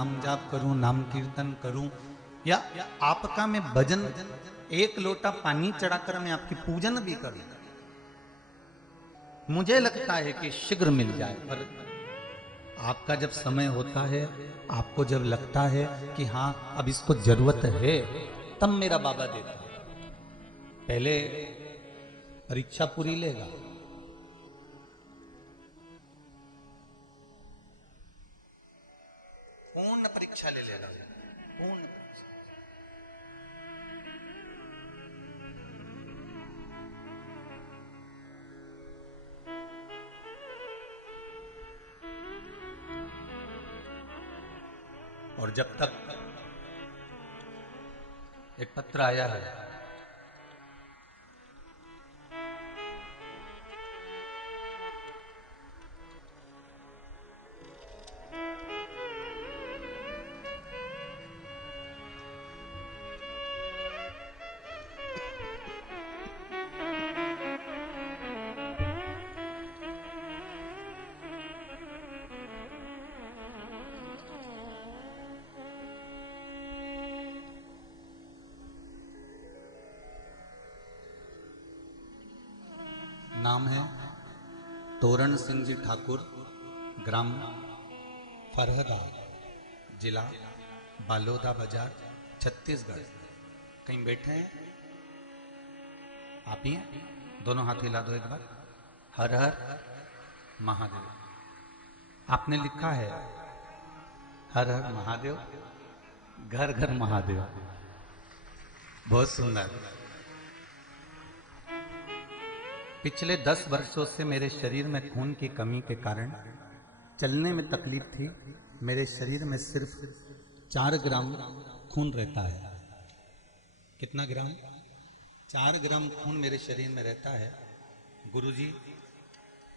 नाम जाप करूं, नाम कीर्तन करूं, या आपका मैं भजन, एक लोटा पानी चढ़ाकर मैं आपकी पूजन भी करूं, मुझे लगता है कि शीघ्र मिल जाए। पर आपका जब समय होता है, आपको जब लगता है कि हाँ अब इसको जरूरत है, तब मेरा बाबा देता है। पहले परीक्षा पूरी लेगा, पूर्ण परीक्षा ले लेगा, पूर्ण परीक्षा। और जब तक एक पत्र आया है, नाम है तोरण सिंह जी ठाकुर, ग्राम फरहदा, जिला बालोदा बाजार, छत्तीसगढ़। कहीं बैठे हैं आप ही हैं? दोनों हाथ हिला दो एक बार। हर हर महादेव। आपने लिखा है हर हर महादेव, घर घर महादेव। बहुत सुंदर। पिछले 10 वर्षों से मेरे शरीर में खून की कमी के कारण चलने में तकलीफ थी। मेरे शरीर में सिर्फ 4 ग्राम खून रहता है। कितना ग्राम? 4 ग्राम खून मेरे शरीर में रहता है। गुरुजी,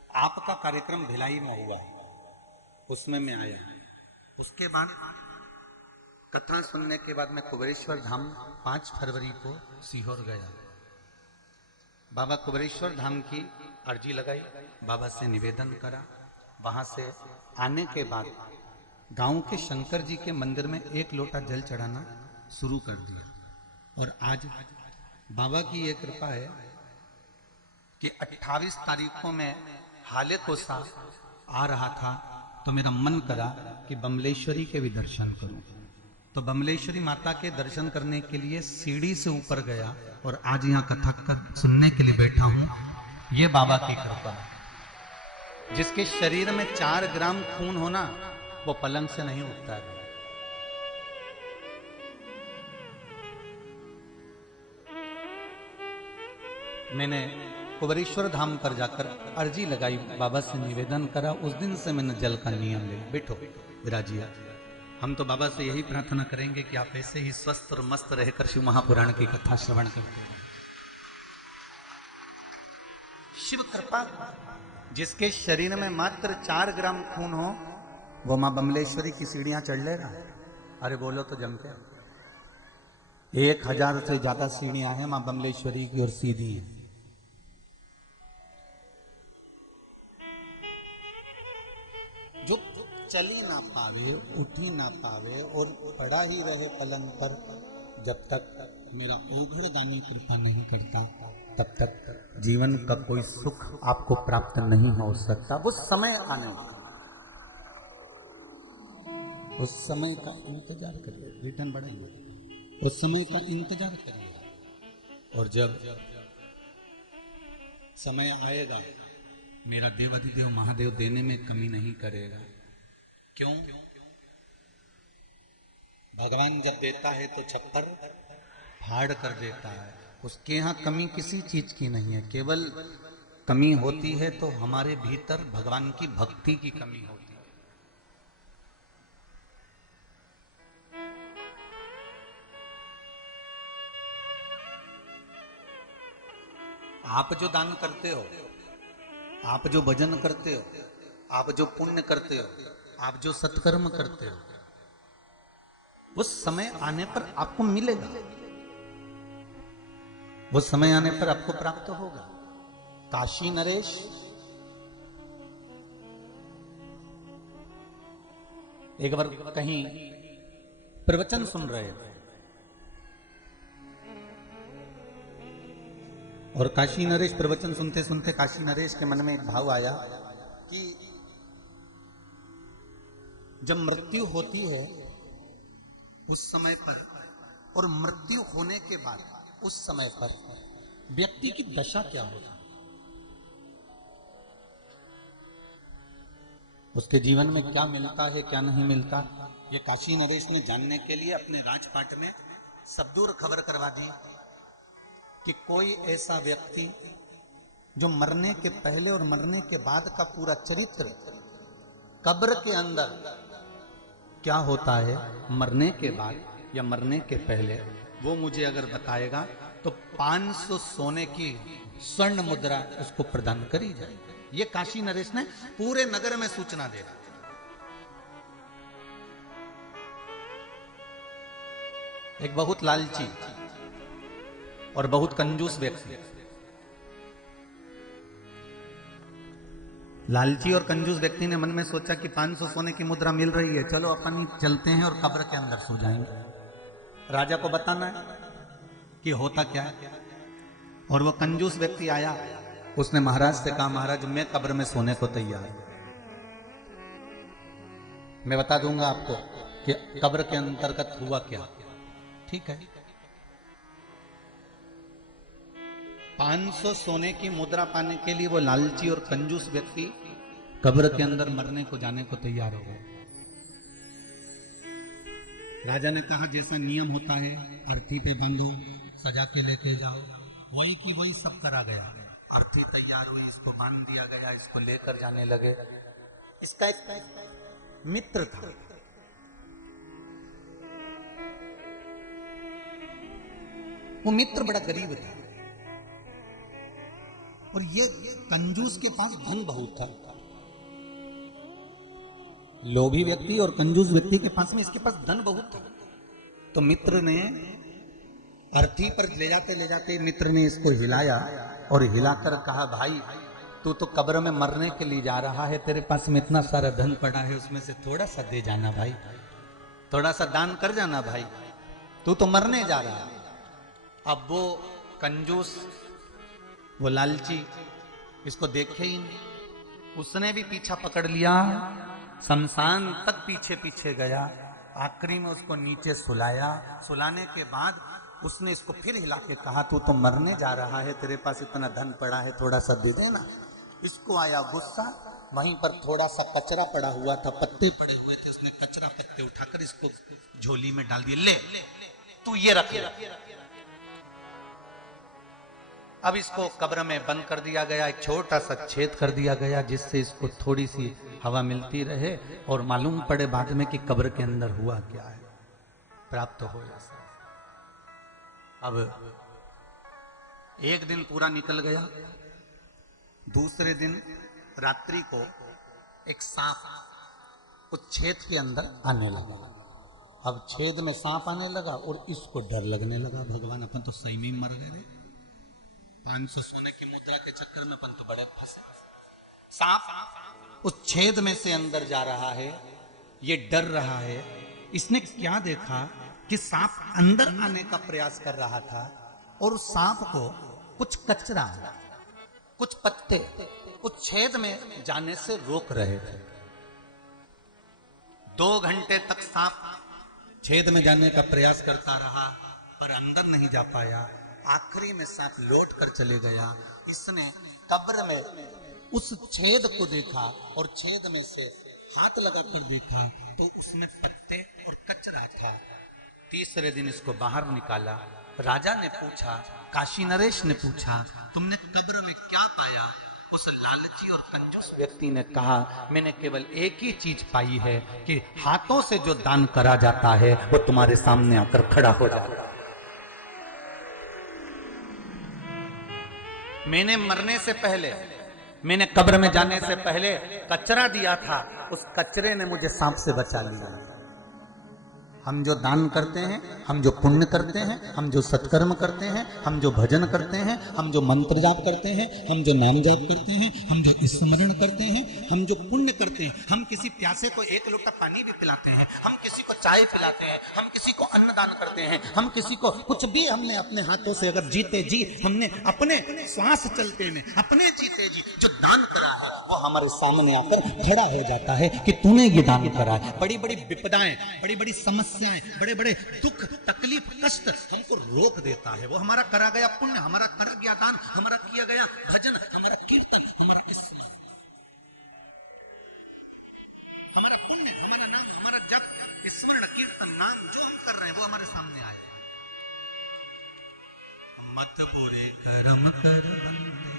आपका कार्यक्रम भिलाई में हुआ, उसमें मैं आया। उसके बाद कथा सुनने के बाद मैं कुबेरेश्वर धाम 5 फरवरी को सीहोर गया। बाबा कुबेरेश्वर धाम की अर्जी लगाई, बाबा से निवेदन करा। वहां से आने के बाद गांव के शंकर जी के मंदिर में 1 लोटा जल चढ़ाना शुरू कर दिया। और आज बाबा की यह कृपा है कि 28 तारीख को मैं हाले कोसा आ रहा था, तो मेरा मन करा कि बमलेश्वरी के भी दर्शन करूं। तो बमलेश्वरी माता के दर्शन करने के लिए सीढ़ी से ऊपर गया और आज यहाँ कथा सुनने के लिए बैठा हूं। ये बाबा की कृपा। जिसके शरीर में 4 ग्राम खून होना, वो पलंग से नहीं उठता है। मैंने कुबेरेश्वर धाम पर जाकर अर्जी लगाई, बाबा से निवेदन करा। उस दिन से मैंने जल का नियम ले। बैठो विराजिया। हम तो बाबा से यही प्रार्थना करेंगे कि आप ऐसे ही स्वस्थ और मस्त रहकर शिव महापुराण की कथा श्रवण करते हैं। शिव कृपा। जिसके शरीर में मात्र 4 ग्राम खून हो, वो मां बमलेश्वरी की सीढ़ियां चढ़ लेगा। अरे बोलो तो जम के। 1000 से ज्यादा सीढ़ियां हैं मां बमलेश्वरी की और सीधी हैं। जो चली ना पावे, उठी ना पावे और पड़ा ही रहे पलंग पर, जब तक मेरा ओघड़ दानी कृपा नहीं करता, तब तक जीवन का कोई सुख आपको प्राप्त नहीं हो सकता। वो समय आने वाला, उस समय का इंतजार करिए। रिटर्न बढ़ाइए, उस समय का इंतजार करिए। और जब समय आएगा, मेरा देवाधिदेव महादेव देने में कमी नहीं करेगा। क्यों? भगवान जब देता है तो छप्पर फाड़ कर देता है। उसके यहाँ कमी किसी चीज की नहीं है। केवल कमी होती है तो हमारे भीतर भगवान की भक्ति की कमी होती है। आप जो दान करते हो, आप जो भजन करते हो, आप जो पुण्य करते हो, आप जो सत्कर्म करते हो, उस समय आने पर आपको मिलेगा। वो समय आने पर आपको प्राप्त होगा। काशी नरेश, एक बार कहीं प्रवचन सुन रहे थे और काशी नरेश प्रवचन सुनते सुनते काशी नरेश के मन में एक भाव आया कि जब मृत्यु होती है उस समय पर और मृत्यु होने के बाद उस समय पर व्यक्ति की दशा क्या होगी, उसके जीवन में क्या मिलता है क्या नहीं मिलता, ये काशी नरेश ने जानने के लिए अपने राजपाट में सबदूर खबर करवा दी कि कोई ऐसा व्यक्ति जो मरने के पहले और मरने के बाद का पूरा चरित्र, कब्र के अंदर क्या होता है मरने के बाद या मरने के पहले, वो मुझे अगर बताएगा तो 500 सोने की स्वर्ण मुद्रा उसको प्रदान करी जाए। ये काशी नरेश ने पूरे नगर में सूचना दे दी। एक बहुत लालची और बहुत कंजूस व्यक्ति, लालची और कंजूस व्यक्ति ने मन में सोचा कि 500 सोने की मुद्रा मिल रही है, चलो अपन ही चलते हैं और कब्र के अंदर सो जाएंगे। राजा को बताना है कि होता क्या है। और वो कंजूस व्यक्ति आया, उसने महाराज से कहा, महाराज मैं कब्र में सोने को तैयार हूं, मैं बता दूंगा आपको कि कब्र के अंतर्गत हुआ क्या। ठीक है, 500 सोने की मुद्रा पाने के लिए वो लालची और कंजूस व्यक्ति कब्र के अंदर मरने को जाने को तैयार हो गए। राजा ने कहा जैसा नियम होता है अर्थी पे बांधो, सजा के लेके जाओ, वही की वही सब करा गया। अर्थी तैयार हुई, इसको बांध दिया गया, इसको लेकर जाने लगे। इसका एक मित्र था, वो मित्र बड़ा गरीब था और ये कंजूस के पास धन बहुत था। लोभी व्यक्ति और कंजूस व्यक्ति के पास में इसके पास धन बहुत था। तो मित्र ने अर्थी पर ले जाते मित्र ने इसको हिलाया और हिलाकर कहा, भाई तू तो कब्र में मरने के लिए जा रहा है, तेरे पास में इतना सारा धन पड़ा है, उसमें से थोड़ा सा दे जाना भाई, थोड़ा सा दान कर जाना भाई, तू तो मरने जा रहा है। अब वो कंजूस, वो लालची इसको देखे ही नहीं, उसने भी पीछा पकड़ लिया, शमशान तक पीछे पीछे गया, आखिरी में उसको नीचे सुलाया। सुलाने के बाद उसने इसको फिर हिला के कहा, तू तो मरने जा रहा है, तेरे पास इतना धन पड़ा है, थोड़ा सा दे देना। इसको आया गुस्सा, वहीं पर थोड़ा सा कचरा पड़ा हुआ था, पत्ते पड़े हुए थे, उसने कचरा पत्ते उठाकर इसको झोली में डाल दिए, ले तू ये रख। अब इसको कब्र में बंद कर दिया गया, एक छोटा सा छेद कर दिया गया जिससे इसको थोड़ी सी हवा मिलती रहे और मालूम पड़े बाद में कि कब्र के अंदर हुआ क्या है, प्राप्त हो ऐसा। अब एक दिन पूरा निकल गया, दूसरे दिन रात्रि को एक सांप उस छेद के अंदर आने लगा। अब छेद में सांप आने लगा और इसको डर लगने लगा, भगवान अपन तो सही में मर गए, 500 सोने की मुद्रा के चक्कर में अपन तो बड़े फंसे। सांप उस छेद में से अंदर जा रहा है, ये डर रहा है। इसने क्या देखा कि सांप अंदर आने का प्रयास कर रहा था और उस सांप को कुछ कचरा, कुछ पत्ते उस छेद में जाने से रोक रहे थे। 2 घंटे तक सांप छेद में जाने का प्रयास करता रहा पर अंदर नहीं जा पाया। आखिरी में सांप लौट कर चले गया। इसने कब्र में उस छेद को देखा और छेद में से हाथ लगाकर देखा तो उसमें पत्ते और कचरा था। तीसरे दिन इसको बाहर निकाला। राजा ने पूछा, काशी नरेश ने पूछा, तुमने कब्र में क्या पाया? उस लालची और कंजूस व्यक्ति ने कहा, मैंने केवल एक ही चीज पाई है कि हाथों से जो दान करा जाता है वो तुम्हारे सामने आकर खड़ा हो जाता है। मैंने मरने से पहले, मैंने कब्र में जाने से पहले कचरा दिया था, उस कचरे ने मुझे सांप से बचा लिया। हम जो दान करते हैं, हम जो पुण्य करते हैं, हम जो सत्कर्म करते हैं, हम जो भजन करते हैं, हम जो मंत्र जाप करते हैं, हम जो नाम जाप करते हैं, हम जो स्मरण करते हैं, हम जो पुण्य करते हैं, हम किसी प्यासे को एक लोटा पानी भी पिलाते हैं, हम किसी को चाय पिलाते हैं, हम किसी को अन्न दान करते हैं, हम किसी को कुछ भी हमने अपने हाथों से अगर जीते जी हमने अपने श्वास चलते में अपने जीते जी जो दान करा है वो हमारे सामने आकर खड़ा हो जाता है कि तूने ये दान करा है। बड़ी बड़ी विपदाएं, बड़ी बड़ी समस्याएं, बड़े बड़े दुख तकलीफ कष्ट हमको रोक देता है। वो हमारा करा गया पुण्य, हमारा करा गया दान, हमारा किया गया भजन, हमारा कीर्तन, हमारा स्मरण, हमारा पुण्य, हमारा नाम, हमारा जप स्मरण कीर्तन नाम जो हम कर रहे हैं वो हमारे सामने आए। मत पूरे कर्म कर बंदे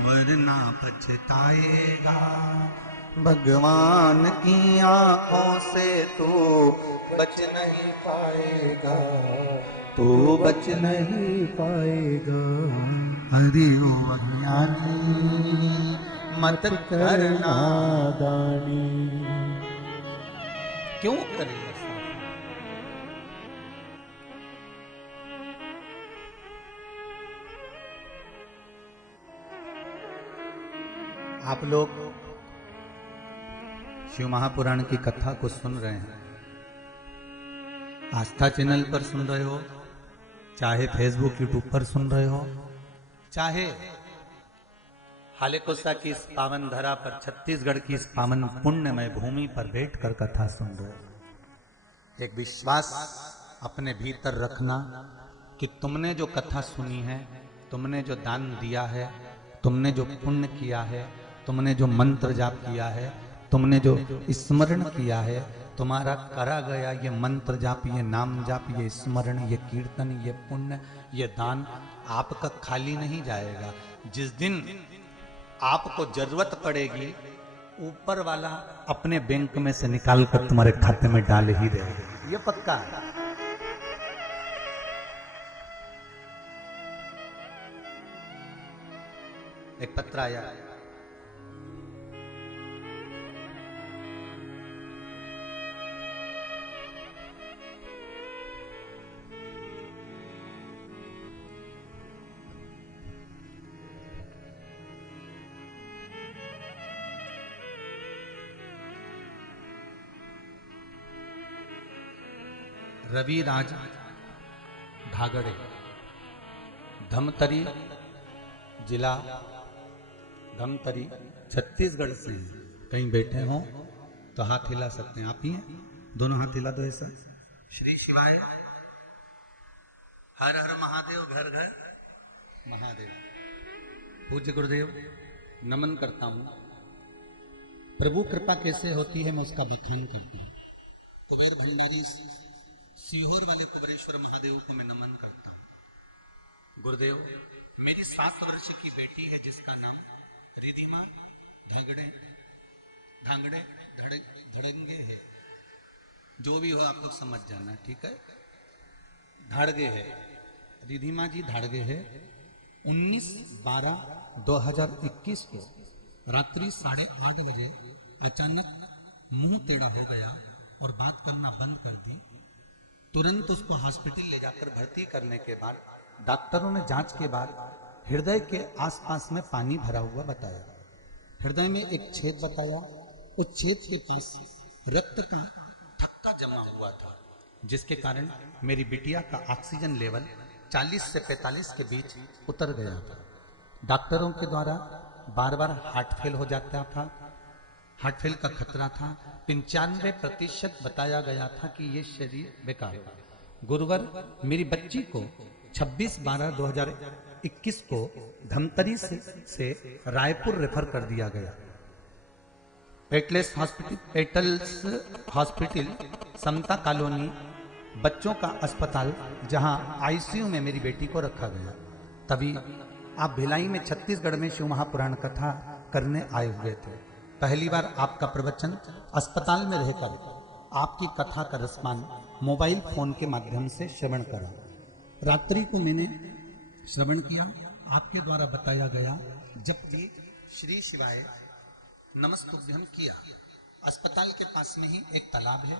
वरना पछताएगा, भगवान की आंखों से तू बच नहीं पाएगा, तू बच नहीं पाएगा। हरि ओ अज्ञानी मत करना दानी। क्यों करें ऐसा? आप लोग शिव महापुराण की कथा को सुन रहे हैं, आस्था चैनल पर सुन रहे हो, चाहे फेसबुक यूट्यूब पर सुन रहे हो, चाहे हालेकोसा की इस पावन धरा पर, छत्तीसगढ़ की इस पावन पुण्यमय भूमि पर बैठकर कथा सुन रहे हो। एक विश्वास अपने भीतर रखना कि तुमने जो कथा सुनी है, तुमने जो दान दिया है, तुमने जो पुण्य किया है, तुमने जो मंत्र जाप किया है, तुमने जो स्मरण किया है, तुम्हारा करा गया ये मंत्र जाप, ये नाम जाप, ये स्मरण, ये कीर्तन, ये पुण्य, ये दान आपका खाली नहीं जाएगा। जिस दिन आपको जरूरत पड़ेगी ऊपर वाला अपने बैंक में से निकाल कर तुम्हारे खाते में डाल ही देगा, ये पक्का है। एक पत्र आया, रवि राज धागड़े, धमतरी जिला, धमतरी छत्तीसगढ़ से कहीं बैठे हो तो हाथ हिला सकते हैं। आप ही हैं, दोनों हाथ हिला दो ऐसा। श्री शिवाय, हर हर महादेव, घर घर महादेव। पूज्य गुरुदेव नमन करता हूं। प्रभु कृपा कैसे होती है मैं उसका बखान करता हूं। कुबेर भंडारी सीहोर वाले कुबेरेश्वर महादेव को मैं नमन करता हूं। गुरुदेव, मेरी 7 वर्ष की बेटी है जिसका नाम रिधिमा धड़ंगे है। जो भी हो आप लोग समझ जाना, ठीक है। धाड़गे है, रिधिमा जी धाड़गे है। 19/12/2021 को रात्रि 8:30 बजे अचानक मुंह टेढ़ा हो गया और बात करना बंद कर दी। तुरंत उसको हॉस्पिटल ले जाकर भर्ती करने के बाद डॉक्टरों ने जांच के बाद हृदय के आसपास में पानी भरा हुआ बताया। हृदय में एक छेद बताया, उस छेद के पास रक्त का थक्का जमा हुआ था, जिसके कारण मेरी बिटिया का ऑक्सीजन लेवल 40 से 45 के बीच उतर गया था। डॉक्टरों के द्वारा बार बार हार्ट फेल हो जाता था, हार्ट फेल का खतरा था। 95% बताया गया था कि ये शरीर बेकार है। गुरुवार मेरी बच्ची को 26/12/2021 को धमतरी से रायपुर रेफर कर दिया गया। पेटलेस हॉस्पिटल समता कॉलोनी बच्चों का अस्पताल, जहां आईसीयू में मेरी बेटी को रखा गया। तभी आप भिलाई में छत्तीसगढ़ में शिव महापुराण कथा करने आए हुए थे। पहली बार आपका प्रवचन अस्पताल में रहकर आपकी कथा का रसपान मोबाइल फोन के माध्यम से श्रवण करा। रात्रि को मैंने श्रवण किया, आपके द्वारा बताया गया जबकि श्री शिवाय नमस्तुभ्यम किया। अस्पताल के पास में ही एक तालाब है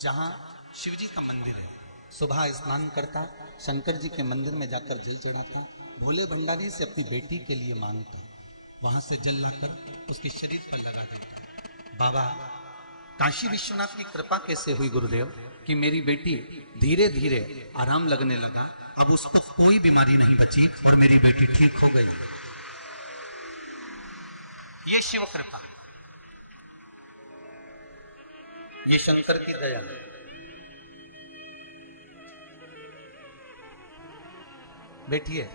जहां शिव जी का मंदिर है। सुबह स्नान करता, शंकर जी के मंदिर में जाकर जल चढ़ाता, भोले भंडारी से अपनी बेटी के लिए मांगता, वहां से जल लाकर उसके शरीर पर लगा देता। बाबा काशी विश्वनाथ की कृपा कैसे हुई गुरुदेव कि मेरी बेटी धीरे धीरे आराम लगने लगा, अब उसको कोई बीमारी नहीं बची और मेरी बेटी ठीक हो गई। ये शिव कृपा, ये शंकर की दया। बैठिए,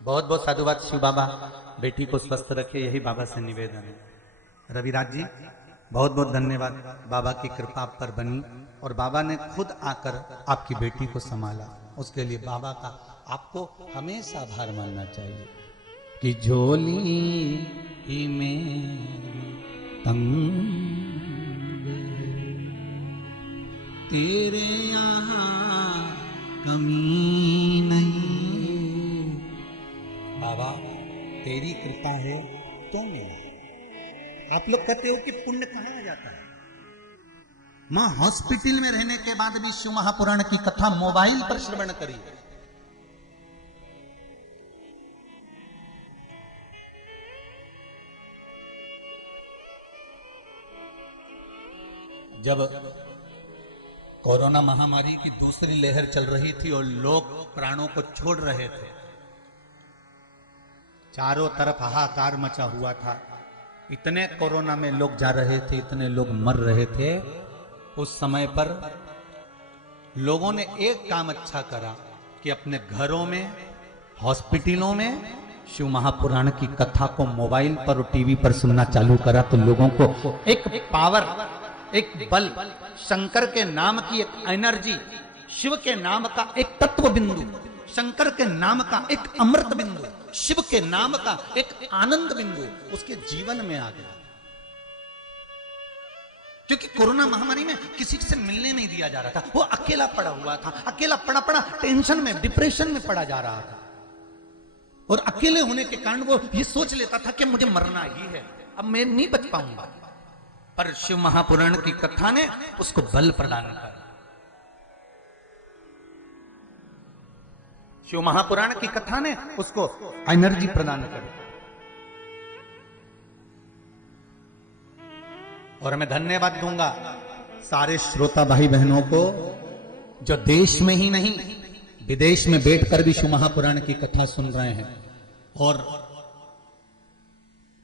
बहुत बहुत साधुवाद। शिव बाबा बेटी को स्वस्थ रखे, यही बाबा से निवेदन है। रविराज जी बहुत बहुत धन्यवाद, बाबा की कृपा आप पर बनी और बाबा ने खुद आकर आपकी बेटी को संभाला, उसके लिए बाबा का आपको हमेशा आभार मानना चाहिए। कि झोली ही में तंग तेरे यहाँ कमी नहीं, बाबा तेरी कृपा है तो मिला। आप लोग कहते हो कि पुण्य कहां आ जाता है? मां हॉस्पिटल में रहने के बाद भी शिव महापुराण की कथा मोबाइल पर श्रवण करिए। जब कोरोना महामारी की दूसरी लहर चल रही थी और लोग प्राणों को छोड़ रहे थे, चारों तरफ हाहाकार मचा हुआ था, इतने कोरोना में लोग जा रहे थे, इतने लोग मर रहे थे, उस समय पर लोगों ने एक काम अच्छा करा कि अपने घरों में, हॉस्पिटलों में शिव महापुराण की कथा को मोबाइल पर और टीवी पर सुनना चालू करा। तो लोगों को एक पावर, एक बल, शंकर के नाम की एक एनर्जी, शिव के नाम का एक तत्व बिंदु, शंकर के नाम का एक अमृत बिंदु, शिव के नाम का एक आनंद बिंदु उसके जीवन में आ गया। क्योंकि कोरोना महामारी में किसी से मिलने नहीं दिया जा रहा था, वो अकेला पड़ा हुआ था, अकेला पड़ा पड़ा टेंशन में, डिप्रेशन में पड़ा जा रहा था, और अकेले होने के कारण वो ये सोच लेता था कि मुझे मरना ही है, अब मैं नहीं बच पाऊंगा। पर शिव महापुराण की कथा ने उसको बल प्रदान किया। शिव महापुराण की कथा ने उसको एनर्जी प्रदान करी। और मैं धन्यवाद दूंगा सारे श्रोता भाई बहनों को जो देश में ही नहीं विदेश में बैठकर भी शिव महापुराण की कथा सुन रहे हैं, और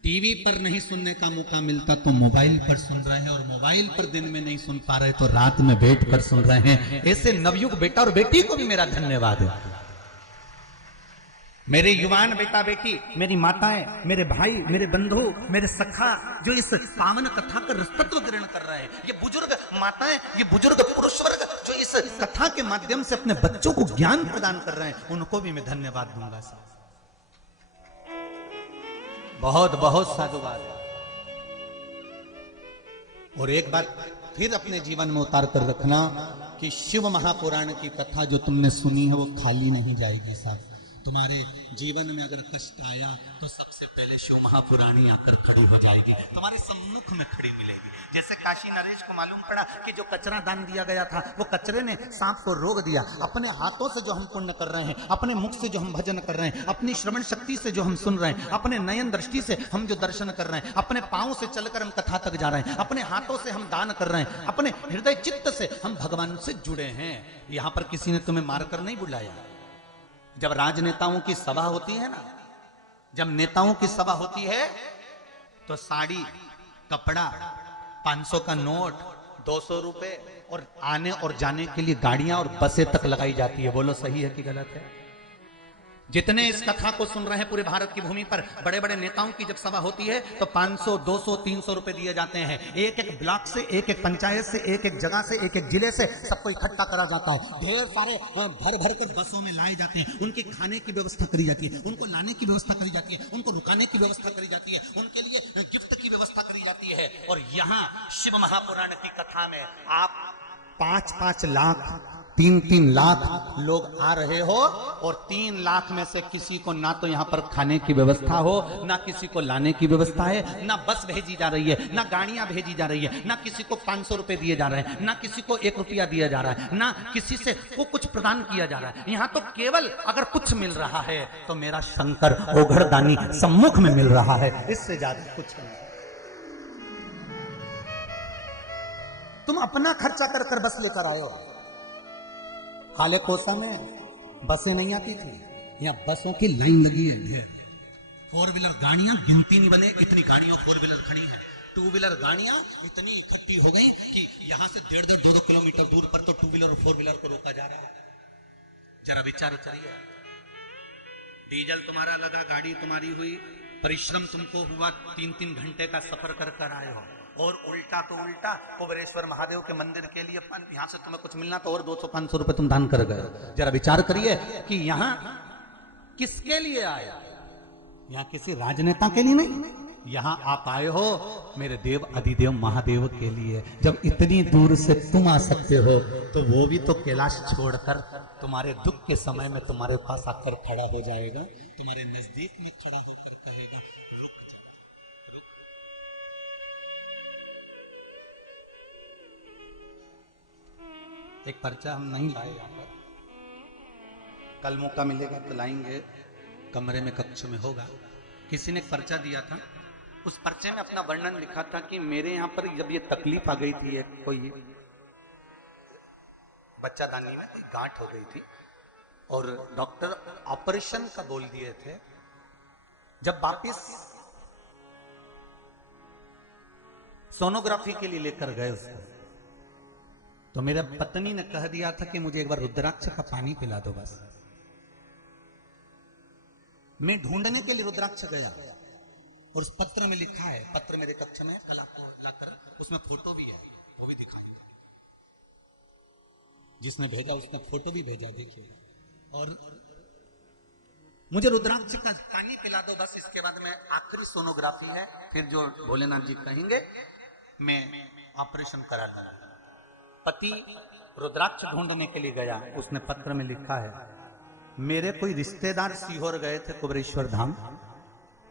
टीवी पर नहीं सुनने का मौका मिलता तो मोबाइल पर सुन रहे हैं, और मोबाइल पर दिन में नहीं सुन पा रहे तो रात में बैठकर सुन रहे हैं। ऐसे नवयुग बेटा और बेटी को भी मेरा धन्यवाद है। मेरे युवान बेटा बेटी, मेरी माताएं, मेरे भाई, मेरे बंधु, मेरे सखा जो इस पावन कथा का रसतत्व ग्रहण कर रहे हैं, ये बुजुर्ग माताएं, ये बुजुर्ग पुरुष वर्ग जो इस कथा के माध्यम से अपने बच्चों को ज्ञान प्रदान कर रहे हैं, उनको भी मैं धन्यवाद दूंगा। बहुत बहुत साधुवाद। और एक बात फिर अपने जीवन में उतार कर रखना कि शिव महापुराण की कथा जो तुमने सुनी है वो खाली नहीं जाएगी साहब। तुम्हारे जीवन में अगर कष्ट आया तो सबसे पहले शिव महापुराणी आकर खड़ी हो जाएगी, तुम्हारे सम्मुख में खड़ी मिलेगी। जैसे काशी नरेश को मालूम पड़ा कि जो कचरा दान दिया गया था वो कचरे ने सांप को रोक दिया। अपने हाथों से जो हम पुण्य कर रहे हैं, अपने मुख से जो हम भजन कर रहे हैं, अपनी श्रवण शक्ति से जो हम सुन रहे हैं, अपने नयन दृष्टि से हम जो दर्शन कर रहे हैं, अपने पांव से चलकर हम कथा तक जा रहे हैं, अपने हाथों से हम दान कर रहे हैं, अपने हृदय चित्त से हम भगवान से जुड़े हैं। यहां पर किसी ने तुम्हें मारकर नहीं बुलाया। जब राजनेताओं की सभा होती है ना, जब नेताओं की सभा होती है तो साड़ी, कपड़ा, 500 का नोट, 200 रुपए और आने और जाने के लिए गाड़ियां और बसें तक लगाई जाती है। बोलो सही है कि गलत है? जितने इस कथा को सुन रहे हैं पूरे भारत की भूमि पर, बड़े बड़े नेताओं की जब सभा होती है तो 500, 200, 300 रुपए दिए जाते हैं। एक एक ब्लॉक से, एक एक पंचायत से, एक एक जगह से, एक एक जिले से सबको इकट्ठा करा जाता है। ढेर सारे भर भर कर बसों में लाए जाते हैं, उनके खाने की व्यवस्था करी जाती है, उनको लाने की व्यवस्था करी जाती है, उनको रुकाने की व्यवस्था करी जाती है, उनके लिए गिफ्ट की व्यवस्था करी जाती है। और यहाँ शिव महापुराण की कथा में आप 5-5 लाख 3-3 लाख लोग आ रहे हो और 3 लाख में से किसी को ना तो यहाँ पर खाने की व्यवस्था हो, ना किसी को लाने की व्यवस्था है, ना बस भेजी जा रही है, ना गाड़ियां भेजी जा रही है, ना किसी को 500 रुपए दिए जा रहे हैं, ना किसी को 1 रुपया दिया जा रहा है, ना किसी से को कुछ प्रदान किया जा रहा है। यहाँ तो केवल अगर कुछ मिल रहा है तो मेरा शंकर ओघरदानी सम्मुख में मिल रहा है, इससे ज्यादा कुछ नहीं। तुम अपना खर्चा कर कर बस लेकर आए हो। काले कोसा में बसें नहीं आती थी, यहाँ बसों की लाइन लगी है ढेर। 4 व्हीलर गाड़ियां गिनती नहीं बने, इतनी गाड़ियां 4 व्हीलर खड़ी हैं। 2 व्हीलर गाड़ियां इतनी इकट्ठी हो गई कि यहां से 1.5-2 किलोमीटर दूर पर तो 2 व्हीलर और 4 व्हीलर को रोका जा रहा है। जरा विचार करिए, डीजल तुम्हारा लगा, गाड़ी तुम्हारी हुई, परिश्रम तुमको हुआ, 3-3 घंटे का सफर कर कर आए हो, और उल्टा तो उल्टा कुबेरेश्वर महादेव के मंदिर के लिए यहां से तुम्हें कुछ मिलना तो और 200-500 रुपए तुम दान कर गए। जरा विचार करिए कि यहां किसके लिए आया? यहां किसी राजनेता के लिए नहीं, यहां आप आए हो मेरे देव अधिदेव महादेव के लिए। जब इतनी दूर से तुम आ सकते हो तो वो भी तो कैलाश छोड़कर तुम्हारे दुख के समय में तुम्हारे पास आकर खड़ा हो जाएगा, तुम्हारे नजदीक में खड़ा होकर कहेगा रुक जा, रुक। एक पर्चा हम नहीं लाए यहाँ पर, कल मौका मिलेगा तो लाएंगे, कमरे में कक्ष में होगा। किसी ने एक पर्चा दिया था, उस पर्चे में अपना वर्णन लिखा था कि मेरे यहाँ पर जब ये तकलीफ आ गई थी, कोई बच्चादानी में गांठ हो गई थी और डॉक्टर ऑपरेशन का बोल दिए थे। जब वापिस सोनोग्राफी के लिए लेकर गए उसको, तो मेरा पत्नी ने कह दिया था कि मुझे एक बार रुद्राक्ष का पानी पिला दो बस। मैं ढूंढने के लिए रुद्राक्ष गया और उस पत्र में लिखा है, पत्र मेरे कक्ष में कल आपको लाकर, उसमें फोटो भी है, वो भी दिखाऊंगा। जिसने भेजा उसने फोटो भी भेजा, देखिए। और मुझे रुद्राक्ष का पानी पिला दो बस, इसके बाद में आखिरी सोनोग्राफी है, फिर जो भोलेनाथ जी कहेंगे मैं ऑपरेशन करा लूंगा। पति रुद्राक्ष ढूंढने के लिए गया, उसने पत्र में लिखा है मेरे कोई रिश्तेदार सीहोर गए थे कुबेरेश्वर धाम,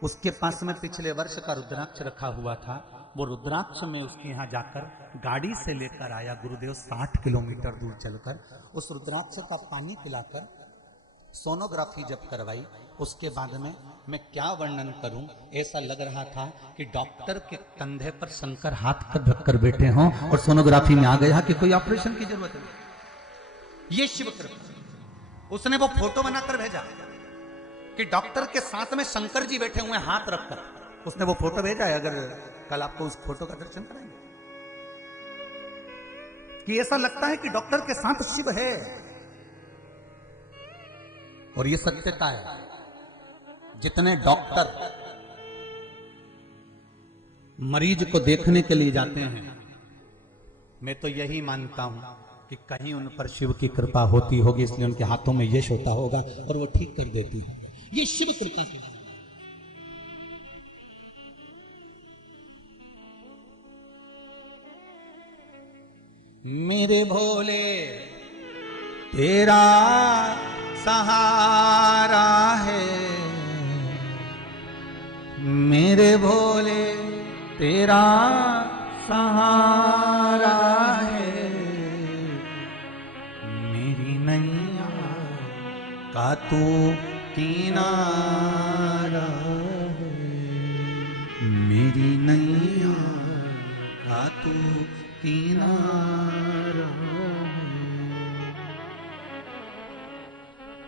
उसके पास में पिछले वर्ष का रुद्राक्ष रखा हुआ था, वो रुद्राक्ष में उसके यहाँ जाकर गाड़ी से लेकर आया गुरुदेव 60 किलोमीटर दूर चलकर, उस रुद्राक्ष का पानी पिलाकर सोनोग्राफी जब करवाई, उसके बाद में मैं क्या वर्णन करूं, ऐसा लग रहा था कि डॉक्टर के कंधे पर शंकर हाथ कर रखकर बैठे हों और सोनोग्राफी में आ गया कि कोई ऑपरेशन की जरूरत नहीं। ये शिव कृपा। उसने वो फोटो बनाकर भेजा कि डॉक्टर के साथ में शंकर जी बैठे हुए हाथ रखकर, उसने वो फोटो भेजा है। अगर कल आपको उस फोटो का दर्शन कराएंगे कि ऐसा लगता है कि डॉक्टर के साथ शिव है, और ये सत्यता है। जितने डॉक्टर मरीज को देखने के लिए जाते हैं, मैं तो यही मानता हूं कि कहीं उन पर शिव की कृपा होती होगी, इसलिए उनके हाथों में यश होता होगा और वो ठीक कर देती है। ये शिव कृपा की है। मेरे भोले तेरा सहारा है, मेरे भोले तेरा सहारा है, मेरी नैया का तू किनारा है, मेरी नैया का तू किनारा है।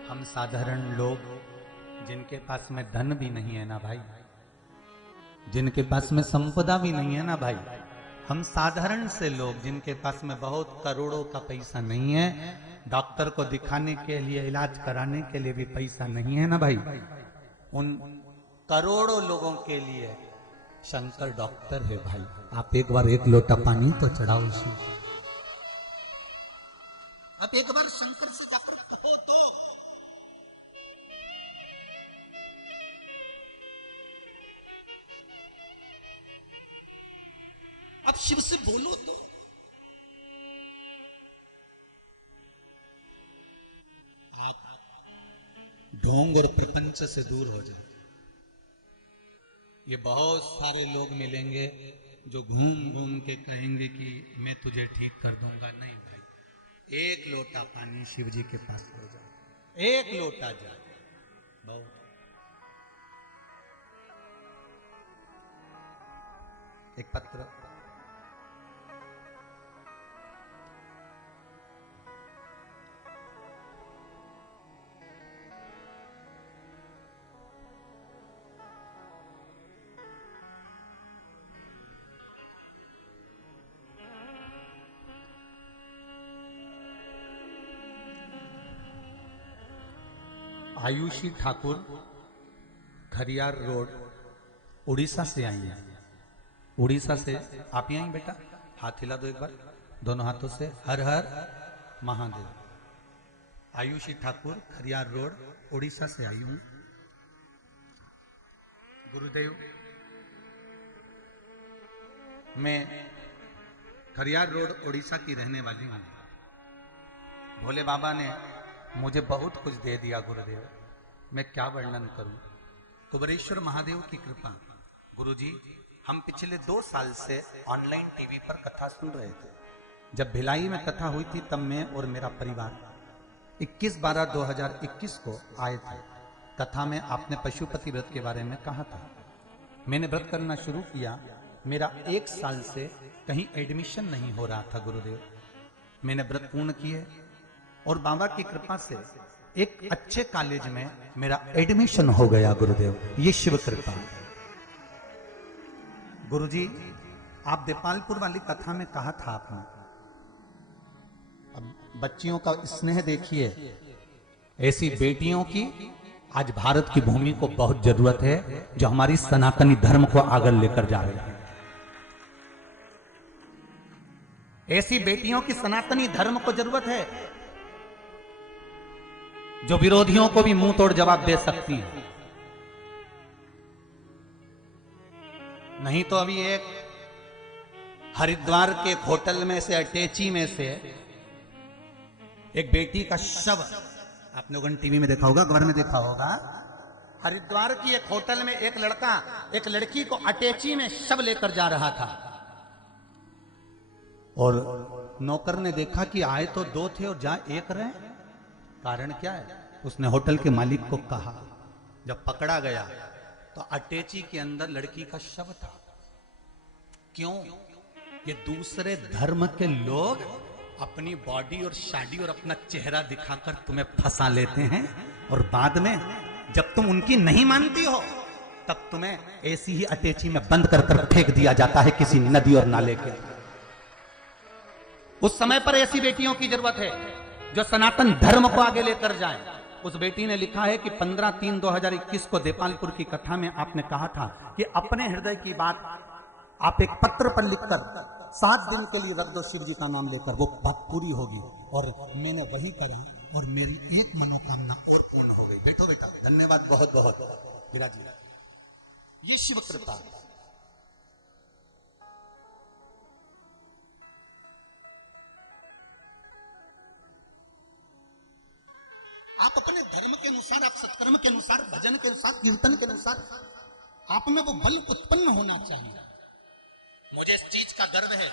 हम साधारण लोग जिनके पास में धन भी नहीं है ना भाई, जिनके पास में संपदा भी नहीं है ना भाई, हम साधारण से लोग जिनके पास में बहुत करोड़ों का पैसा नहीं है, डॉक्टर को दिखाने के लिए, इलाज कराने के लिए भी पैसा नहीं है ना भाई, उन करोड़ों लोगों के लिए शंकर डॉक्टर है भाई। आप एक बार एक लोटा पानी तो चढ़ाओ उसी, आप एक बार शंकर से जाकर कहो तो। अब शिव से बोलो तो। ढोंग और प्रपंच से दूर हो जाओ। ये बहुत सारे लोग मिलेंगे जो घूम घूम के कहेंगे कि मैं तुझे ठीक कर दूंगा। नहीं भाई, एक लोटा पानी शिव जी के पास ले जाओ, एक लोटा जाओ बहुत। एक पत्र आयुषी ठाकुर, खरियार रोड, उड़ीसा से आई हैं। उड़ीसा से आप ही आई बेटा, हाथ हिला दो एक बार दोनों हाथों से, हर हर महादेव। आयुषी ठाकुर, खरियार रोड, उड़ीसा से आई हूं। गुरुदेव, मैं खरियार रोड उड़ीसा की रहने वाली हूं। भोले बाबा ने मुझे बहुत कुछ दे दिया गुरुदेव, मैं क्या वर्णन करूं। कुबेरेश्वर महादेव की कृपा। गुरुजी, हम पिछले 2 साल से ऑनलाइन टीवी पर कथा सुन रहे थे। जब भिलाई में कथा हुई थी तब मैं और मेरा परिवार 21/12/2021 को आए थे। कथा में आपने पशुपति व्रत के बारे में कहा था। मैंने व्रत करना शुरू किया। मेरा 1 साल से कहीं एडमिशन नहीं हो रहा था गुरुदेव। मैंने व्रत पूर्ण किए और बाबा की कृपा से एक अच्छे कॉलेज में मेरा एडमिशन हो गया गुरुदेव, ये शिव कृपा। गुरुजी, आप देपालपुर वाली कथा में कहा था आपने, अब बच्चियों का स्नेह देखिए, ऐसी बेटियों की आज भारत की भूमि को बहुत जरूरत है जो हमारी सनातनी धर्म को आगे लेकर जा रहे हैं। ऐसी बेटियों की सनातनी धर्म को जरूरत है जो विरोधियों को भी मुंह तोड़ जवाब दे सकती है। नहीं तो अभी एक हरिद्वार के होटल में से, अटैची में से एक बेटी का शव, आप लोगों ने टीवी में देखा होगा, घर में देखा होगा, हरिद्वार की एक होटल में एक लड़का एक लड़की को अटैची में शव लेकर जा रहा था और नौकर ने देखा कि आए तो 2 थे और जा 1 रहे। कारण क्या है? उसने होटल के मालिक को कहा। जब पकड़ा गया तो अटैची के अंदर लड़की का शव था। क्यों? ये दूसरे धर्म के लोग अपनी बॉडी और शादी और अपना चेहरा दिखाकर तुम्हें फंसा लेते हैं और बाद में जब तुम उनकी नहीं मानती हो तब तुम्हें ऐसी ही अटैची में बंद कर फेंक दिया जाता है किसी नदी और नाले के। उस समय पर ऐसी बेटियों की जरूरत है जो सनातन धर्म को आगे लेकर जाए। उस बेटी ने लिखा है कि 15/3/2021 को देपालपुर की कथा में आपने कहा था कि अपने हृदय की बात आप एक पत्र पर लिखकर 7 दिन के लिए रख दो शिव जी का नाम लेकर, वो बात पूरी होगी। और मैंने वही करा और मेरी एक मनोकामना और पूर्ण हो गई। बैठो बेटा, धन्यवाद बहुत बहुत विराज जी, ये शिव कृपा। आप अपने धर्म के अनुसार, आप सत्कर्म के अनुसार, भजन के अनुसार, कीर्तन के अनुसार आप में वो बल उत्पन्न होना चाहिए। मुझे इस चीज का गर्व है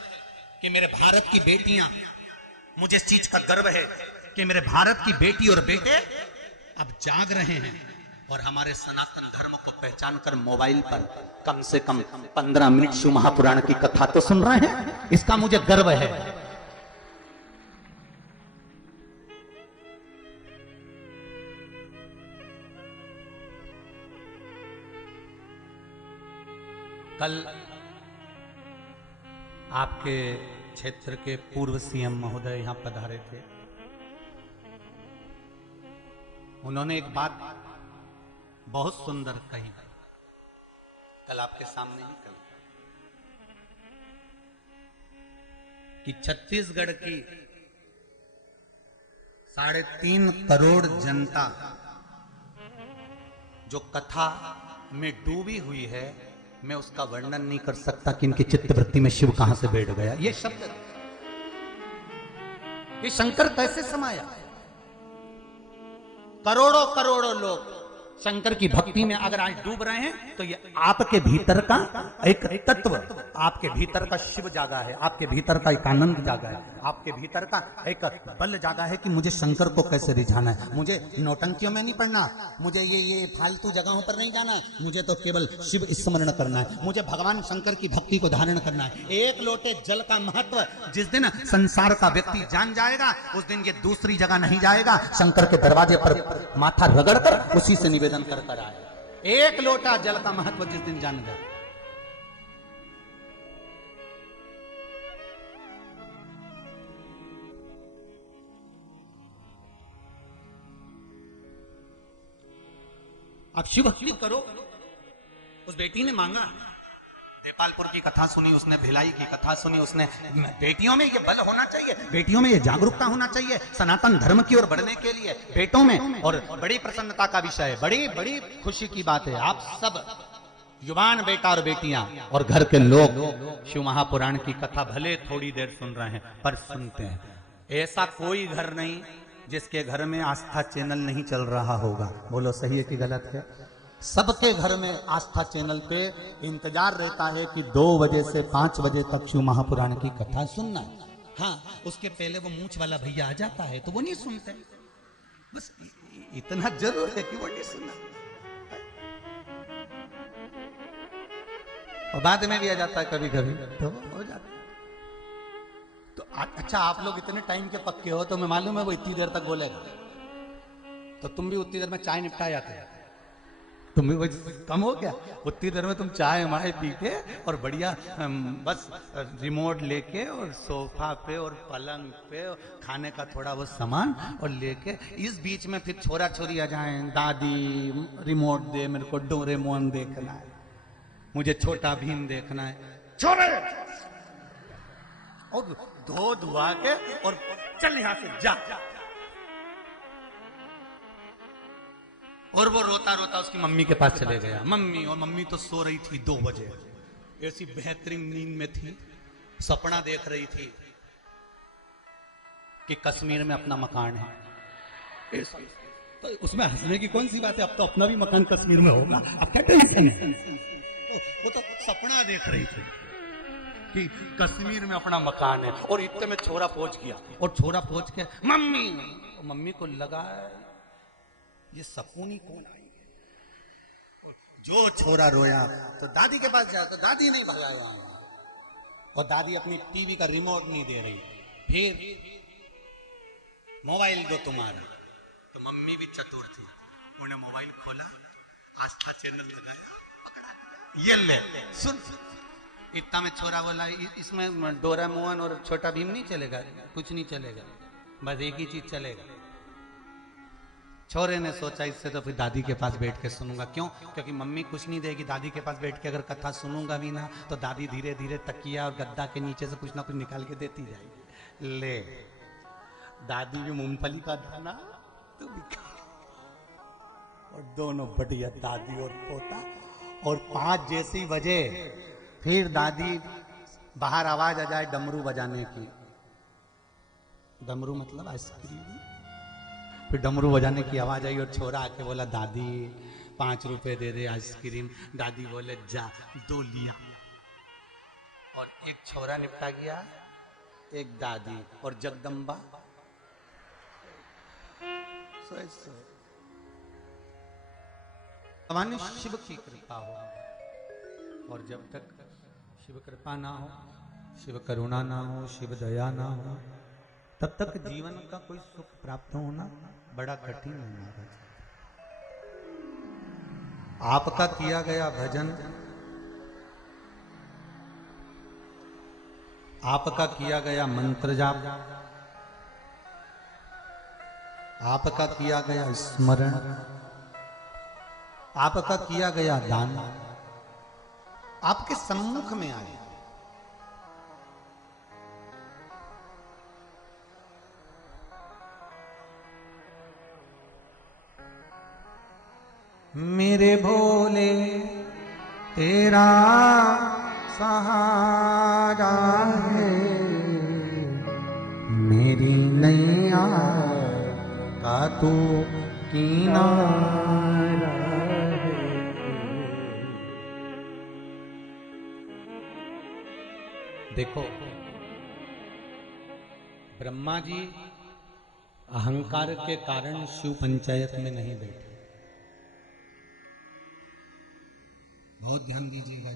कि मेरे भारत की बेटियां, मुझे इस चीज का गर्व है कि मेरे भारत की बेटी और बेटे अब जाग रहे हैं और हमारे सनातन धर्म को पहचान कर मोबाइल पर कम से कम 15 मिनट शिव महापुराण की कथा तो सुन रहे हैं। इसका मुझे गर्व है। कल आपके क्षेत्र के पूर्व सीएम महोदय यहां पधारे थे। उन्होंने एक बात बहुत सुंदर कही, कल आपके सामने ही कही, कि छत्तीसगढ़ की 3.5 करोड़ जनता जो कथा में डूबी हुई है, मैं उसका वर्णन नहीं कर सकता कि इनकी चित्तवृत्ति में शिव कहां से बैठ गया। ये शब्द, ये शंकर कैसे समाया। करोड़ों करोड़ों लोग शंकर की भक्ति में अगर आज डूब रहे हैं तो ये आपके भीतर का एक तत्व, आपके भीतर का शिव जागा है, आपके भीतर का एक आनंद जागा है, आपके भीतर का एक बल जागा है कि मुझे शंकर को कैसे रिझाना है, मुझे नौटंकियों में नहीं पड़ना, मुझे ये फालतू जगहों पर नहीं जाना है, मुझे तो केवल शिव स्मरण करना है, मुझे भगवान शंकर की भक्ति को धारण करना है। एक लोटे जल का महत्व जिस दिन संसार का व्यक्ति जान जाएगा उस दिन ये दूसरी जगह नहीं जाएगा, शंकर के दरवाजे पर माथा रगड़कर उसी से निवेदन कर आए। एक लोटा जल का महत्व जिस दिन जान जाए। आप शिव भक्ति करो। उस बेटी ने मांगा, नेपालपुर की कथा सुनी उसने, भिलाई की कथा सुनी उसने। बेटियों में ये बल होना चाहिए, बेटियों में ये जागरूकता होना चाहिए सनातन धर्म की ओर बढ़ने के लिए बेटों में। और बड़ी प्रसन्नता का विषय है, बड़ी बड़ी खुशी की बात है, आप सब युवान बेटा और बेटियां और घर के लोग शिव महापुराण की कथा भले थोड़ी देर सुन रहे हैं पर सुनते हैं। ऐसा कोई घर नहीं जिसके घर में आस्था चैनल नहीं चल रहा होगा। बोलो सही है कि गलत है? सबके घर में आस्था चैनल पे इंतजार रहता है कि 2 बजे से 5 बजे तक शिव महापुराण की कथा सुनना। हाँ, उसके पहले वो मूंछ वाला भैया आ जाता है तो वो नहीं सुनते, बस इतना जरूर है कि वो नहीं सुनना। और बाद में भी आ जाता है कभी कभी तो हो जाता है। तो अच्छा, आप लोग इतने टाइम के पक्के हो तो मैं मालूम है वो इतनी देर तक बोलेगा, तो तुम भी उतनी देर में चाय निपटा जाते हैं। तुम भी कम हो क्या? उतनी देर में तुम चाय माय पी के और बढ़िया बस रिमोट लेके और सोफा पे और पलंग पे और खाने का थोड़ा वो सामान और लेके, इस बीच में फिर छोरा छोरी आ जाए, दादी रिमोट दे, मेरे को डोरेमोन देखना है, मुझे छोटा भीम देखना है, छोरे और धो धुआ के और चल यहां से जा। और वो रोता रोता उसकी मम्मी के पास चले गया। मम्मी, और मम्मी तो सो रही थी 2 बजे, ऐसी बेहतरीन नींद में थी, सपना देख रही थी कि कश्मीर में अपना मकान है। तो उसमें हंसने की कौन सी बात है? अब तो अपना भी मकान कश्मीर में होगा, अब क्या टेंशन है? वो तो सपना देख रही थी कि कश्मीर में अपना मकान है। और इतने में छोरा पहुंच गया, और छोरा पहुंच के मम्मी, मम्मी को लगा ये सपूनी कौन आएंगे। और जो छोरा रोया तो दादी के पास जाया तो दादी नहीं भगाया, और दादी अपनी टीवी का रिमोट नहीं दे रही। फिर मोबाइल दो तुम्हारा, तो मम्मी भी चतुर थी, उन्हें मोबाइल खोला, आस्था चैनल लगाया, पकड़ा दिया, ये ले सुन। इतना में छोरा बोला इसमें डोरेमोन और छोटा भीम नहीं चलेगा, कुछ नहीं चलेगा, बस एक ही चीज चलेगा। छोरे ने सोचा इससे तो फिर दादी के पास बैठ के सुनूंगा। क्यों? क्योंकि मम्मी कुछ नहीं देगी, दादी के पास बैठ के अगर कथा सुनूंगा भी ना तो दादी धीरे धीरे तकिया और गद्दा के नीचे से कुछ ना कुछ निकाल के देती जाएगी। ले, दादी भी मूंगफली का दाना तो भी, और दोनों बढ़िया दादी और पोता। और 5 जैसी बजे फिर दादी बाहर आवाज आ जाए डमरू बजाने की। डमरू मतलब आइसक्रीम। फिर डमरू बजाने की आवाज आई और छोरा आके बोला दादी 5 रुपए दे दे आइसक्रीम। दादी बोले जा, 2 लिया, और एक छोरा निपटा गया, एक दादी और जगदम्बा सोए सोए। भगवान शिव की कृपा हो, और जब तक शिव कृपा ना हो, शिव करुणा ना हो, शिव दया ना हो, तब तक जीवन का कोई सुख प्राप्त होना बड़ा कठिन है महाराज। आपका किया गया भजन, आपका किया गया मंत्र जाप, आपका किया गया स्मरण, आपका किया गया दान आपके सम्मुख में आए। मेरे भोले तेरा सहारा है, मेरी नैया का तू किनारा है। देखो, ब्रह्मा जी अहंकार के कारण शिव पंचायत में नहीं बैठे। बहुत ध्यान दीजिएगा।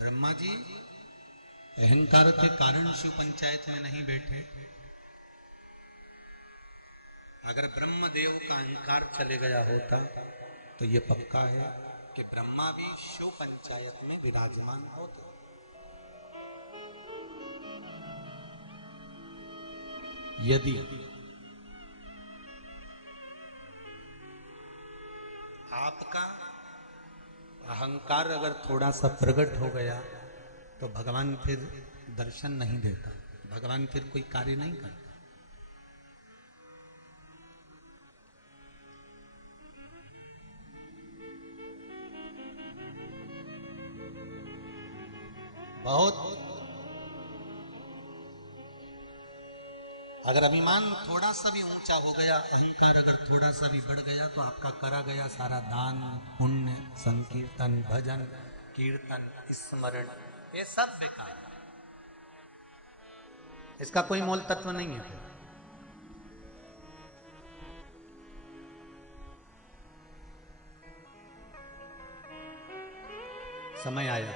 ब्रह्मा जी अहंकार के कारण शिव पंचायत में नहीं बैठे। अगर ब्रह्मदेव का अहंकार चले गया होता तो ये पक्का है कि ब्रह्मा भी शिव पंचायत में विराजमान होते। यदि आपका अहंकार अगर थोड़ा सा प्रकट हो गया तो भगवान फिर दर्शन नहीं देता, भगवान फिर कोई कार्य नहीं करता। बहुत अगर अभिमान थोड़ा सा भी ऊंचा हो गया, अहंकार अगर थोड़ा सा भी बढ़ गया तो आपका करा गया सारा दान पुण्य संकीर्तन भजन कीर्तन स्मरण ये सब बेकार, इसका कोई मोल तत्व नहीं है। समय आया,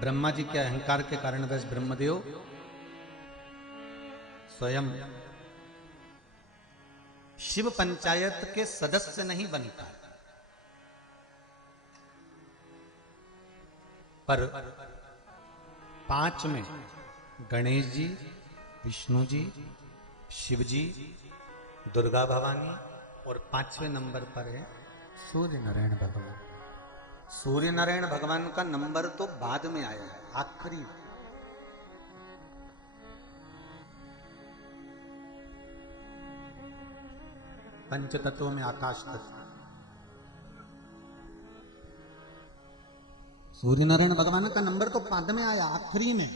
ब्रह्मा जी के अहंकार के कारण बस ब्रह्मदेव स्वयं शिव पंचायत के सदस्य नहीं बनता, पर 5 में गणेश जी, विष्णु जी, शिव जी, दुर्गा भवानी और 5वें नंबर पर है सूर्य नारायण भगवान। सूर्य नारायण भगवान का नंबर तो बाद में आया है, आखिरी। पंच तत्वों में आकाश तत्व, सूर्य नारायण भगवान का नंबर तो बाद में आया, आखिरी में।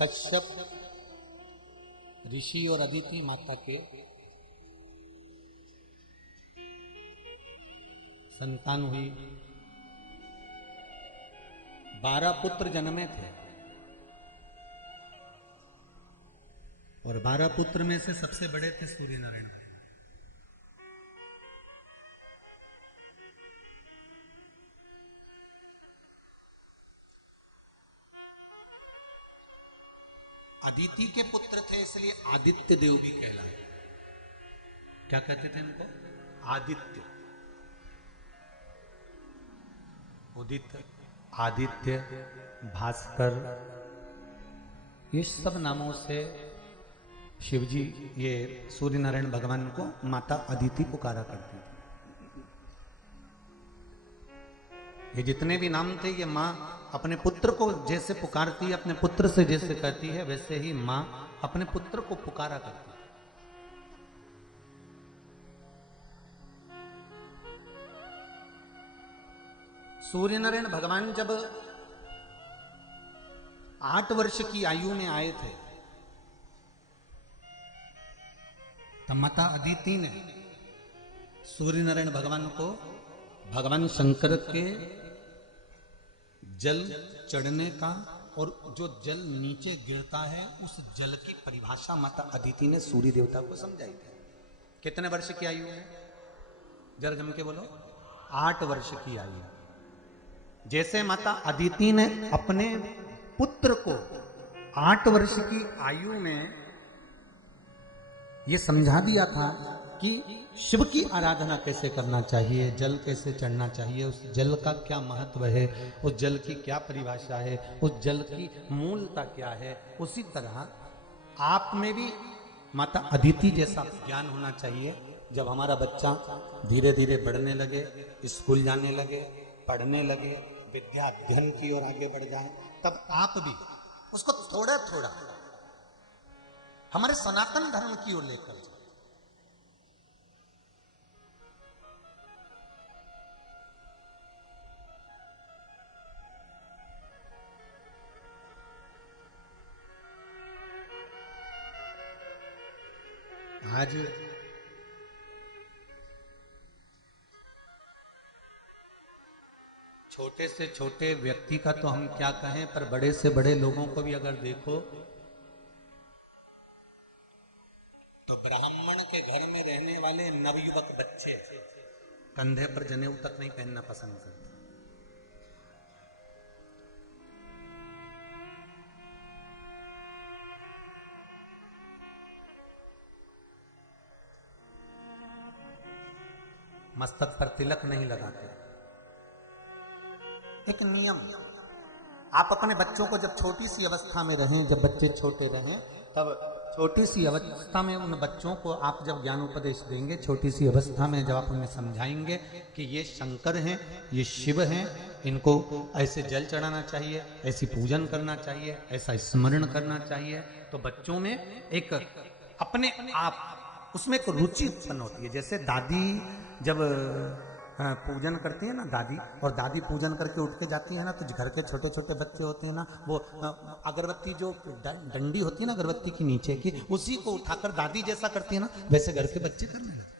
कश्यप ऋषि और अदिति माता के संतान हुई, 12 पुत्र जन्मे थे और 12 पुत्र में से सबसे बड़े थे सूर्य नारायण। अदिति के पुत्र थे इसलिए आदित्य देव भी कहलाए। क्या कहते थे इनको? आदित्य। उदित, आदित्य, भास्कर, ये सब नामों से शिवजी ये सूर्य नारायण भगवान को माता अदिति पुकारा करती थी। ये जितने भी नाम थे ये माँ अपने पुत्र को जैसे पुकारती है, अपने पुत्र से जैसे कहती है, वैसे ही माँ अपने पुत्र को पुकारा करती है। सूर्य नारायण भगवान जब 8 वर्ष की आयु में आए थे तब माता अदिति ने सूर्य नारायण भगवान को भगवान शंकर के जल चढ़ने का और जो जल नीचे गिरता है उस जल की परिभाषा माता अदिति ने सूर्य देवता को समझाई थी। कितने वर्ष की आयु है? जरा जम के बोलो। 8 वर्ष की आयु। जैसे माता अदिति ने अपने पुत्र को 8 वर्ष की आयु में यह समझा दिया था कि शिव की आराधना कैसे करना चाहिए, जल कैसे चढ़ना चाहिए, उस जल का क्या महत्व है, उस जल की क्या परिभाषा है, उस जल की मूलता क्या है, उसी तरह आप में भी माता अदिति जैसा ज्ञान होना चाहिए। जब हमारा बच्चा धीरे धीरे बढ़ने लगे, स्कूल जाने लगे, पढ़ने लगे, विद्या अध्ययन की ओर आगे बढ़ जाए, तब आप भी उसको थोड़ा थोड़ा हमारे सनातन धर्म की ओर लेकर जाए। आज छोटे से छोटे व्यक्ति का तो हम क्या कहें, पर बड़े से बड़े लोगों को भी अगर देखो तो ब्राह्मण के घर में रहने वाले नवयुवक बच्चे कंधे पर जनेऊ तक नहीं पहनना पसंद करते। मस्तक पर तिलक नहीं लगाते। एक नियम, आप अपने बच्चों को जब छोटी सी अवस्था में रहें, जब बच्चे छोटे रहें, तब छोटी सी अवस्था में उन बच्चों को आप जब ज्ञान उपदेश देंगे, छोटी सी अवस्था में जब आप उन्हें समझाएंगे कि ये शंकर हैं, ये शिव हैं, इनको ऐसे जल चढ़ाना चाहिए, ऐसी पूजन करना चाहिए, ऐसा स्मरण करना चाहिए, तो बच्चों में एक अपने आप उसमें एक रुचि उत्पन्न होती है। जैसे दादी जब पूजन करती है ना, दादी, और दादी पूजन करके उठ के जाती है ना, तो घर के छोटे छोटे बच्चे होते हैं ना, वो अगरबत्ती जो डंडी होती है ना अगरबत्ती की नीचे की, उसी को उठाकर दादी जैसा करती है ना, वैसे घर के बच्चे करने लगते।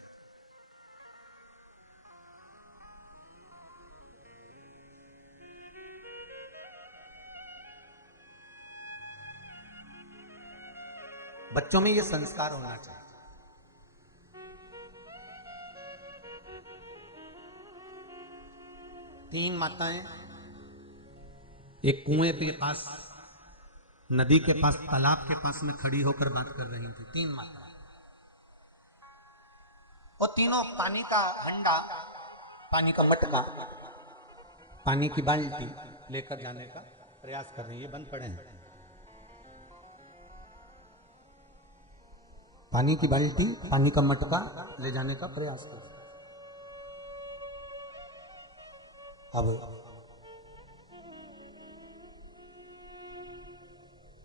बच्चों में ये संस्कार होना चाहिए। तीन माताएं एक कुएं के पास, नदी के पास, तालाब के पास में खड़ी होकर बात कर रही थी। तीन माताएं, और तीनों पानी का हंडा, पानी का मटका, पानी की बाल्टी लेकर जाने का प्रयास कर रही है। ये बंद पड़े हैं। पानी की बाल्टी, पानी का मटका ले जाने का प्रयास कर रही है। अब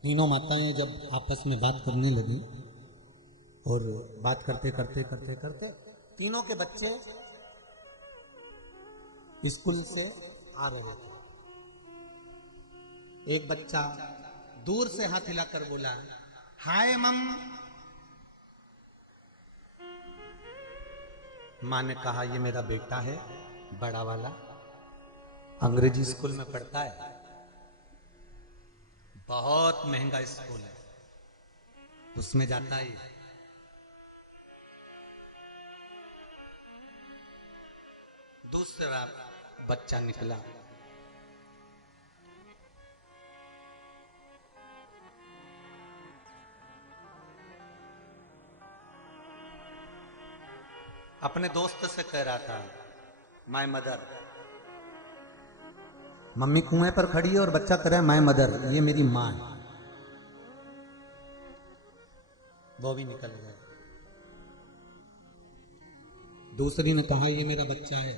तीनों माताएं जब आपस में बात करने लगी, और बात करते करते करते करते तीनों के बच्चे स्कूल से आ रहे थे। एक बच्चा दूर से हाथ हिलाकर बोला, हाय मम। मां ने कहा, ये मेरा बेटा है, बड़ा वाला, अंग्रेजी स्कूल में पढ़ता है, बहुत महंगा स्कूल है, उसमें जाता है। दूसरा बच्चा निकला, अपने दोस्त से कह रहा था, माय मदर। मम्मी कुएं पर खड़ी है और बच्चा कह रहा है माय मदर, ये मेरी मां है। वो भी निकल गए। दूसरी ने कहा, ये मेरा बच्चा है।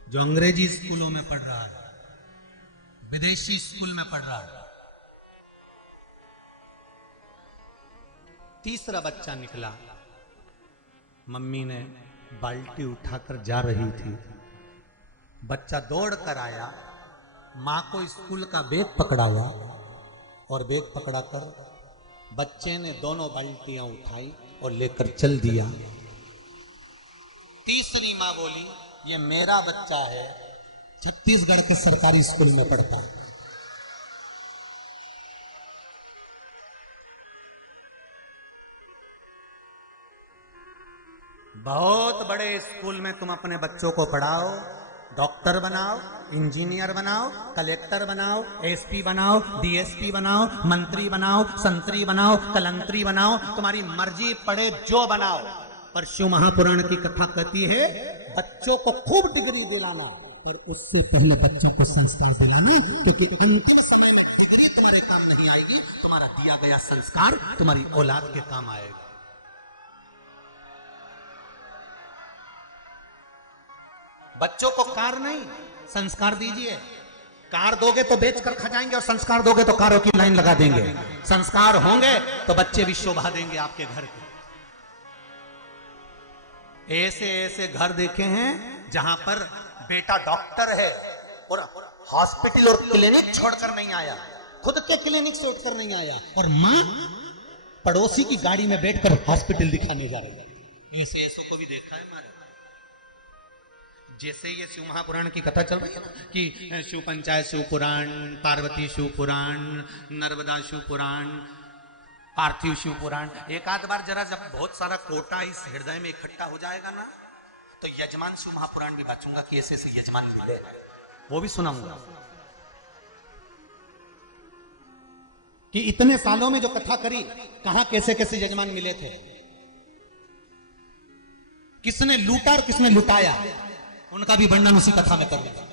जो अंग्रेजी स्कूलों में पढ़ रहा है, विदेशी स्कूल में पढ़ रहा है। तीसरा बच्चा निकला, मम्मी ने बाल्टी उठाकर जा रही थी, बच्चा दौड़ कर आया, मां को स्कूल का बैग पकड़ाया, और बैग पकड़ाकर बच्चे ने दोनों बाल्टियां उठाई और लेकर चल दिया। तीसरी मां बोली, ये मेरा बच्चा है, छत्तीसगढ़ के सरकारी स्कूल में पढ़ता है। बहुत बड़े स्कूल में तुम अपने बच्चों को पढ़ाओ, डॉक्टर बनाओ, इंजीनियर बनाओ, कलेक्टर बनाओ, एसपी बनाओ, डीएसपी बनाओ, मंत्री बनाओ, संतरी बनाओ, कलंतरी बनाओ, तुम्हारी मर्जी पड़े जो बनाओ, पर शिव महापुराण की कथा कहती है, बच्चों को खूब डिग्री दिलाना, पर उससे पहले बच्चों को संस्कार दिलाना, क्योंकि अंतिम समय में डिग्री तुम्हारे काम नहीं आएगी, तुम्हारा दिया गया संस्कार तुम्हारी औलाद के काम आएगा। बच्चों को कार नहीं, संस्कार दीजिए। कार दोगे तो बेचकर खा जाएंगे, और संस्कार दोगे तो कारों की लाइन लगा देंगे। संस्कार होंगे तो बच्चे भी शोभा देंगे आपके घर के। ऐसे ऐसे घर देखे हैं जहां पर बेटा डॉक्टर है और हॉस्पिटल और क्लिनिक छोड़कर नहीं आया, खुद के क्लिनिक से उठकर नहीं आया, और माँ पड़ोसी की गाड़ी में बैठकर हॉस्पिटल दिखाने जा रही है। ऐसो को भी देखा है हमारे। जैसे ये शिव महापुराण की कथा चल रही है ना कि शिव पंचायत शिव पुराण, पार्वती शिव पुराण, नर्मदा शिव पुराण, पार्थिव शिव पुराण, एक आध बार जरा जब बहुत सारा कोटा इस हृदय में इकट्ठा हो जाएगा ना, तो यजमान शिव महापुराण भी बांचूंगा कि ऐसे ऐसे यजमान मिले, वो भी सुनाऊंगा कि इतने सालों में जो कथा करी, कहां कैसे कैसे यजमान मिले थे, किसने लूटा और किसने लुटाया, उनका भी वर्णन उसी कथा में कर दिया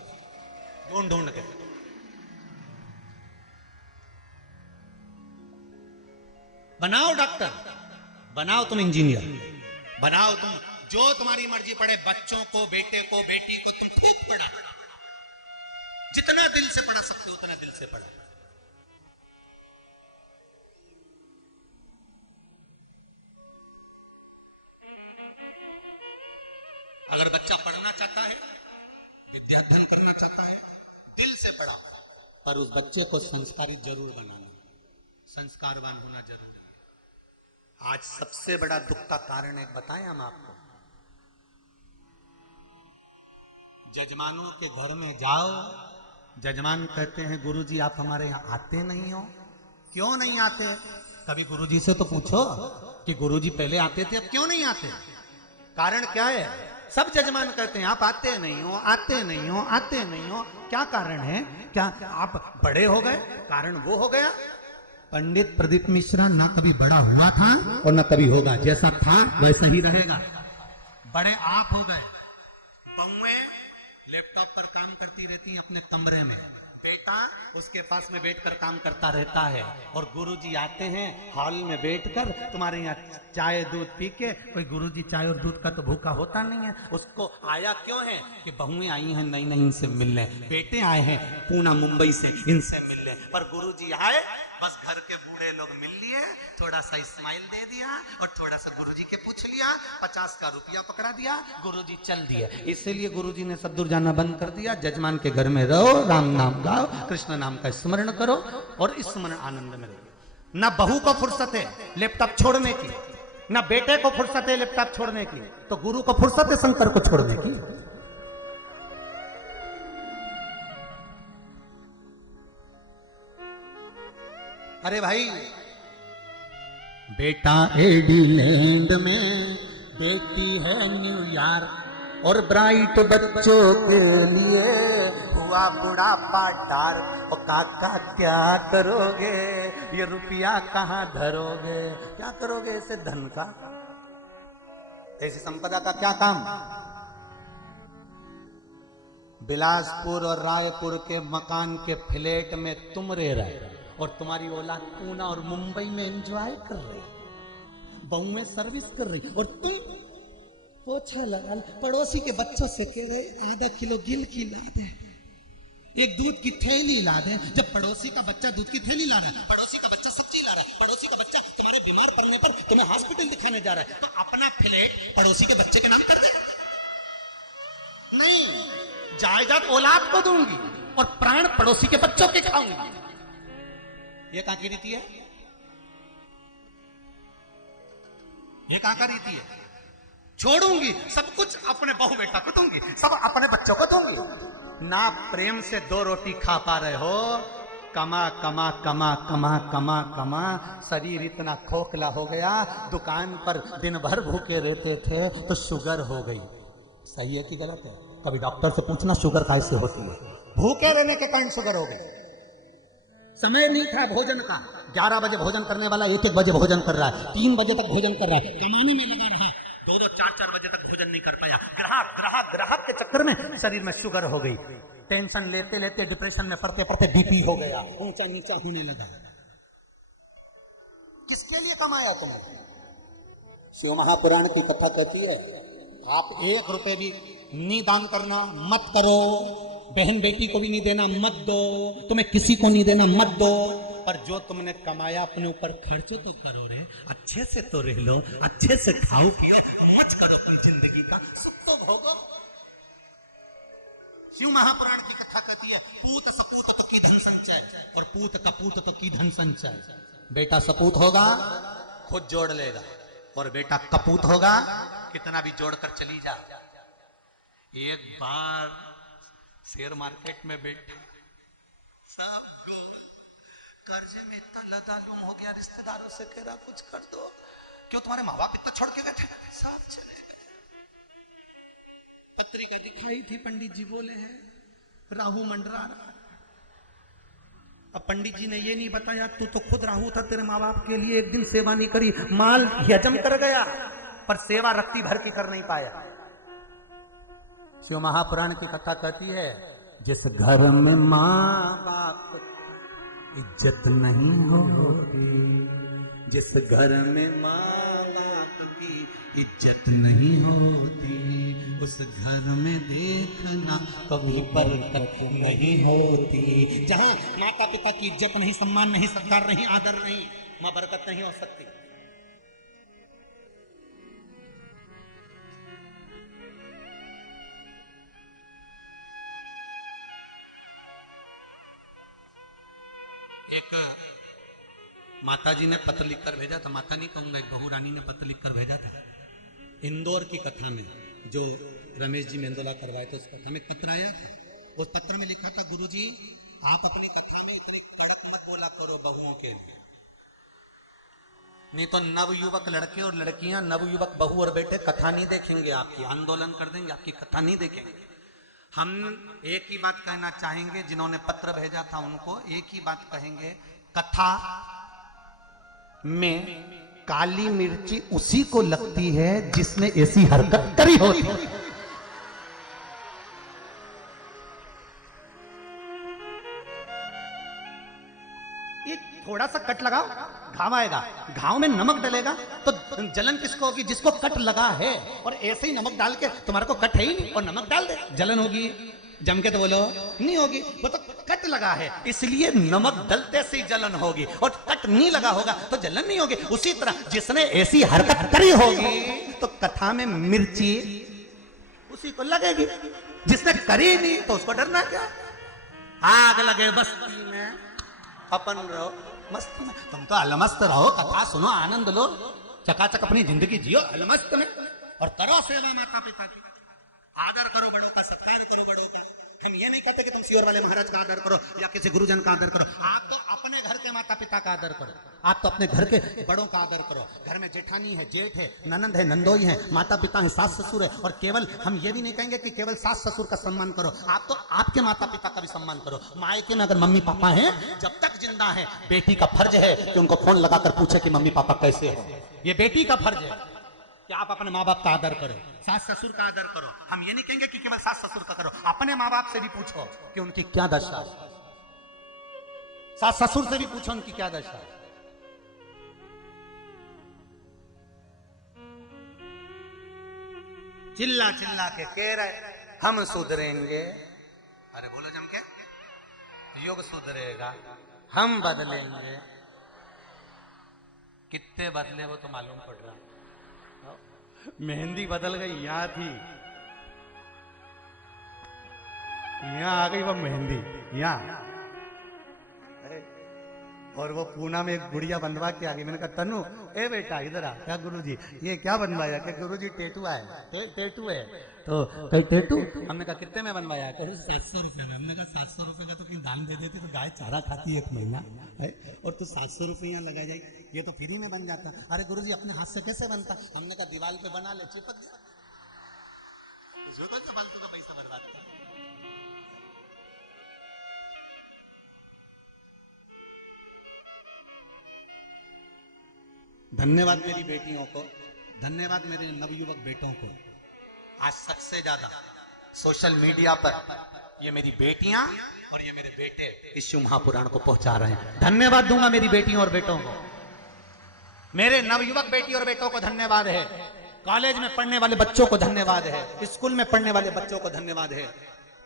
ढूंढ ढूंढ के। बनाओ डॉक्टर, बनाओ तुम इंजीनियर, बनाओ तुम जो तुम्हारी मर्जी पड़े, बच्चों को, बेटे को, बेटी को तुम खूब पढ़ा, जितना दिल से पढ़ा सकते हो उतना दिल से पढ़ा। अगर बच्चा पढ़ना चाहता है, विद्याध्ययन करना चाहता है, दिल से पढ़ा, पर उस बच्चे को संस्कारित जरूर बनाना, संस्कारवान होना जरूर है। आज सबसे बड़ा दुख का कारण एक बताएं हम आपको, जजमानों के घर में जाओ, जजमान कहते हैं गुरुजी आप हमारे यहाँ आते नहीं हो, क्यों नहीं आते? कभी गुरुजी से तो पूछो कि गुरुजी पहले आते थे अब क्यों नहीं आते, कारण क्या है? सब जजमान कहते हैं आप आते नहीं हो, आते नहीं हो, आते नहीं हो, क्या कारण है? क्या आप बड़े हो गए? कारण वो हो गया, पंडित प्रदीप मिश्रा ना कभी बड़ा हुआ था और ना कभी होगा, जैसा था वैसा ही रहेगा। बड़े आप हो गए। बहुएं लैपटॉप पर काम करती रहती अपने कमरे में, बेटा उसके पास में बैठकर काम करता रहता है, और गुरुजी आते हैं हॉल में बैठकर तुम्हारे यहाँ चाय दूध पी के। कोई गुरुजी चाय और दूध का तो भूखा होता नहीं है, उसको आया क्यों है कि बहुएं आई हैं नई नई इनसे मिलने, बेटे आए हैं पूना मुंबई से इनसे मिलने, पर गुरुजी आए बस घर के बूढ़े लोग मिल लिए, थोड़ा सा स्माइल दे दिया और थोड़ा सा गुरुजी के पूछ लिया, 50 का रुपया पकड़ा दिया, गुरुजी चल दिए। इसीलिए गुरुजी ने सब दूर जाना बंद कर दिया। जजमान के घर में रहो, राम नाम गाओ, कृष्ण नाम का स्मरण करो और इस स्मरण आनंद में रहो। ना बहू को फुर्सत है लैपटॉप छोड़ने की, ना बेटे को फुर्सत है लैपटॉप छोड़ने की, तो गुरु को फुर्सत है शंकर को छोड़ने की। अरे भाई, बेटा एडिलैंड में, बेटी है न्यूयॉर्क, और ब्राइट बच्चों के लिए हुआ बुढ़ापा डार्क। और काका क्या करोगे, ये रुपया कहाँ धरोगे, क्या करोगे ऐसे धन का, ऐसी संपदा का क्या काम? बिलासपुर और रायपुर के मकान के फ्लैट में तुम रह रहे और तुम्हारी औलाद पूना और मुंबई में एंजॉय कर रही, बहू में सर्विस कर रही, और तुम पोछा लगा पड़ोसी के बच्चों से कह रहे आधा किलो गिल की ला दे, एक दूध की थैली ला दे। जब पड़ोसी का बच्चा दूध की थैली ला रहा है, पड़ोसी का बच्चा सब्जी ला रहा है, पड़ोसी का बच्चा तुम्हारे बीमार पड़ने पर तुम्हें हॉस्पिटल दिखाने जा रहा है, तो अपना फ्लैट पड़ोसी के बच्चे के नाम कर दे। नहीं, जायदाद औलाद को दूंगी और प्राण पड़ोसी के बच्चों के खाऊंगी। ये कहां की रीति है, ये कहां का रीति है? छोड़ूंगी सब कुछ, अपने बहू बेटा को दूंगी, सब अपने बच्चों को दूंगी। ना प्रेम से 2 रोटी खा पा रहे हो, कमा कमा कमा कमा कमा कमा, शरीर इतना खोखला हो गया, दुकान पर दिन भर भूखे रहते थे तो शुगर हो गई। सही है कि गलत है? कभी डॉक्टर से पूछना शुगर कैसे होती है। भूखे रहने के कारण शुगर हो गई। समय नहीं था भोजन का, 11 बजे भोजन करने वाला 1-1 बजे भोजन कर रहा है, 3 बजे तक भोजन कर रहा है, कमाने में लगा रहा, 2-2, 4-4 बजे तक भोजन नहीं कर पाया। ग्राहक के चक्कर में शरीर में शुगर हो गई, टेंशन लेते लेते डिप्रेशन में पड़ते पड़ते बीपी हो गया, ऊंचा नीचा होने लगा। किसके लिए कमाया तुमने? शिव महापुराण की कथा कहती है आप 1 रुपए भी नहीं दान करना, मत करो, बहन बेटी को भी नहीं देना, मत दो, तुम्हें किसी को नहीं देना, मत दो, पर जो तुमने कमाया अपने ऊपर खर्च तो करो रे, अच्छे से तो रह लो, अच्छे से खाओ पियो, मौज करो तुम जिंदगी का, सब तो भोगो। शिव महापुराण की कथा कहती है पूत सपूत तो की धन संचय और पूत कपूत तो की धन संचय। बेटा सपूत होगा खुद जोड़ लेगा और बेटा कपूत होगा कितना भी जोड़कर चली जा। एक बार शेयर मार्केट में बैठा सब गोल कर्जे में इतना लदालूम हो गया, रिश्तेदारों से कह रहा कुछ कर दो, क्यों तुम्हारे माँ बाप इतना छोड़ के गए थे, सब चले गए। पत्रिका दिखाई थी, पंडित जी बोले हैं राहु मंडरा रहा। अब पंडित जी ने ये नहीं बताया तू तो खुद राहु था, तेरे माँ बाप के लिए एक दिन सेवा नहीं करी, माल हजम कर गया पर सेवा रत्ती भर की कर नहीं पाया। शिव महापुराण की कथा कहती है जिस घर में माँ बाप इज्जत नहीं होती, जिस घर में माँ बाप की इज्जत नहीं होती, उस घर में देखना कभी बरकत नहीं होती। जहां माता पिता की इज्जत नहीं, सम्मान नहीं, सत्कार नहीं, आदर नहीं, वहां बरकत नहीं हो सकती। एक माताजी ने पत्र लिखकर भेजा था, माता नहीं कहूंगा, एक बहू रानी ने पत्र लिखकर भेजा था। इंदौर की कथा में जो रमेश जी मेंदोला करवाए थे उस कथा में पत्र आया था। उस पत्र में लिखा था गुरुजी आप अपनी कथा में इतनी कड़क मत बोला करो बहुओं के लिए, नहीं तो नवयुवक लड़के और लड़कियां, नवयुवक बहू और बेटे कथा नहीं देखेंगे, आपकी आंदोलन कर देंगे, आपकी कथा नहीं देखेंगे। हम एक ही बात कहना चाहेंगे, जिन्होंने पत्र भेजा था उनको एक ही बात कहेंगे, कथा में काली मिर्ची उसी को लगती है जिसने ऐसी हरकत करी होती। थोड़ा सा कट लगाओ घाव आएगा, घाव में नमक डलेगा तो जलन किसको होगी, जिसको कट लगा है। और ऐसे ही नमक डाल के तुम्हारे को कट है ही नहीं और नमक डाल दे, जलन होगी? जम के तो बोलो नहीं होगी, वो तो कट लगा है इसलिए नमक डलते से ही जलन होगी, और कट नहीं लगा होगा तो जलन नहीं होगी। उसी तरह जिसने ऐसी हरकत करी होगी तो कथा में मिर्ची उसी को लगेगी, जिसने करी नहीं तो उसको डरना क्या। आग लगे बस्ती में अपन रहो मस्ती में, तुम तो अलमस्त रहो, कथा सुनो, आनंद लो, चकाचक अपनी जिंदगी जियो अलमस्त में, और करो सेवा माता पिता की, आदर करो बड़ों का, सत्कार करो बड़ों का। हम ये नहीं कहते कि तुम सियोर वाले महाराज का आदर करो या किसी गुरुजन का आदर करो, आप तो अपने घर के माता पिता का आदर करो, आप तो अपने घर के बड़ों का आदर करो। घर में जेठानी है, जेठ है, ननंद है, नंदोई है, माता पिता है, सास ससुर है, और केवल हम ये भी नहीं कहेंगे कि केवल सास ससुर का सम्मान करो, आप तो आपके माता पिता का भी सम्मान करो। मायके में अगर मम्मी पापा हैं, जब तक जिंदा है बेटी का फर्ज है कि उनको फोन लगाकर पूछे कि मम्मी पापा कैसे हो, ये बेटी का फर्ज है कि आप अपने माँ बाप का आदर करो, सास ससुर का आदर करो। हम ये नहीं कहेंगे कि केवल सास ससुर का करो, अपने माँ बाप से भी पूछो कि उनकी क्या दशा है, सास ससुर से भी पूछो उनकी क्या दशा है। चिल्ला चिल्ला के कह रहे हम सुधरेंगे, अरे बोलो जम के, युग सुधरेगा, हम बदलेंगे, कितने बदले वो तो मालूम पड़ रहा। मेहंदी बदल गई, यहां थी, यहां आ गई वो मेहंदी यहां, और वो पूना में एक गुड़िया बंधवा के आ गई। मैंने कहा तनु ए बेटा इधर आ, क्या गुरुजी ये क्या बनवाया? क्या गुरुजी टेटू है, टेटू है। तो कहीं टेटू, हमने कहा कितने में बनवाया? 700 रुपए में। हमने कहा 700 रुपए का तो कहीं दान दे देती तो गाय चारा खाती है एक महीना है, और तू 700 रुपए यहाँ लगा जाए, ये तो फ्री में बन जाता। अरे गुरुजी अपने हाथ से कैसे बनता? हमने कहा दीवार पे बना ले, चिपक जा, फालतू का पैसा बर्बाद कर। धन्यवाद मेरी बेटियों को, धन्यवाद मेरे नवयुवक बेटों को। आज सबसे ज्यादा सोशल मीडिया पर ये मेरी बेटियां और ये मेरे बेटे इस शिव महापुराण को पहुंचा रहे हैं। धन्यवाद दूंगा मेरी बेटियों और बेटों को, मेरे नवयुवक बेटी और बेटों को धन्यवाद है, कॉलेज में पढ़ने वाले बच्चों को धन्यवाद है, स्कूल में पढ़ने वाले बच्चों को धन्यवाद है,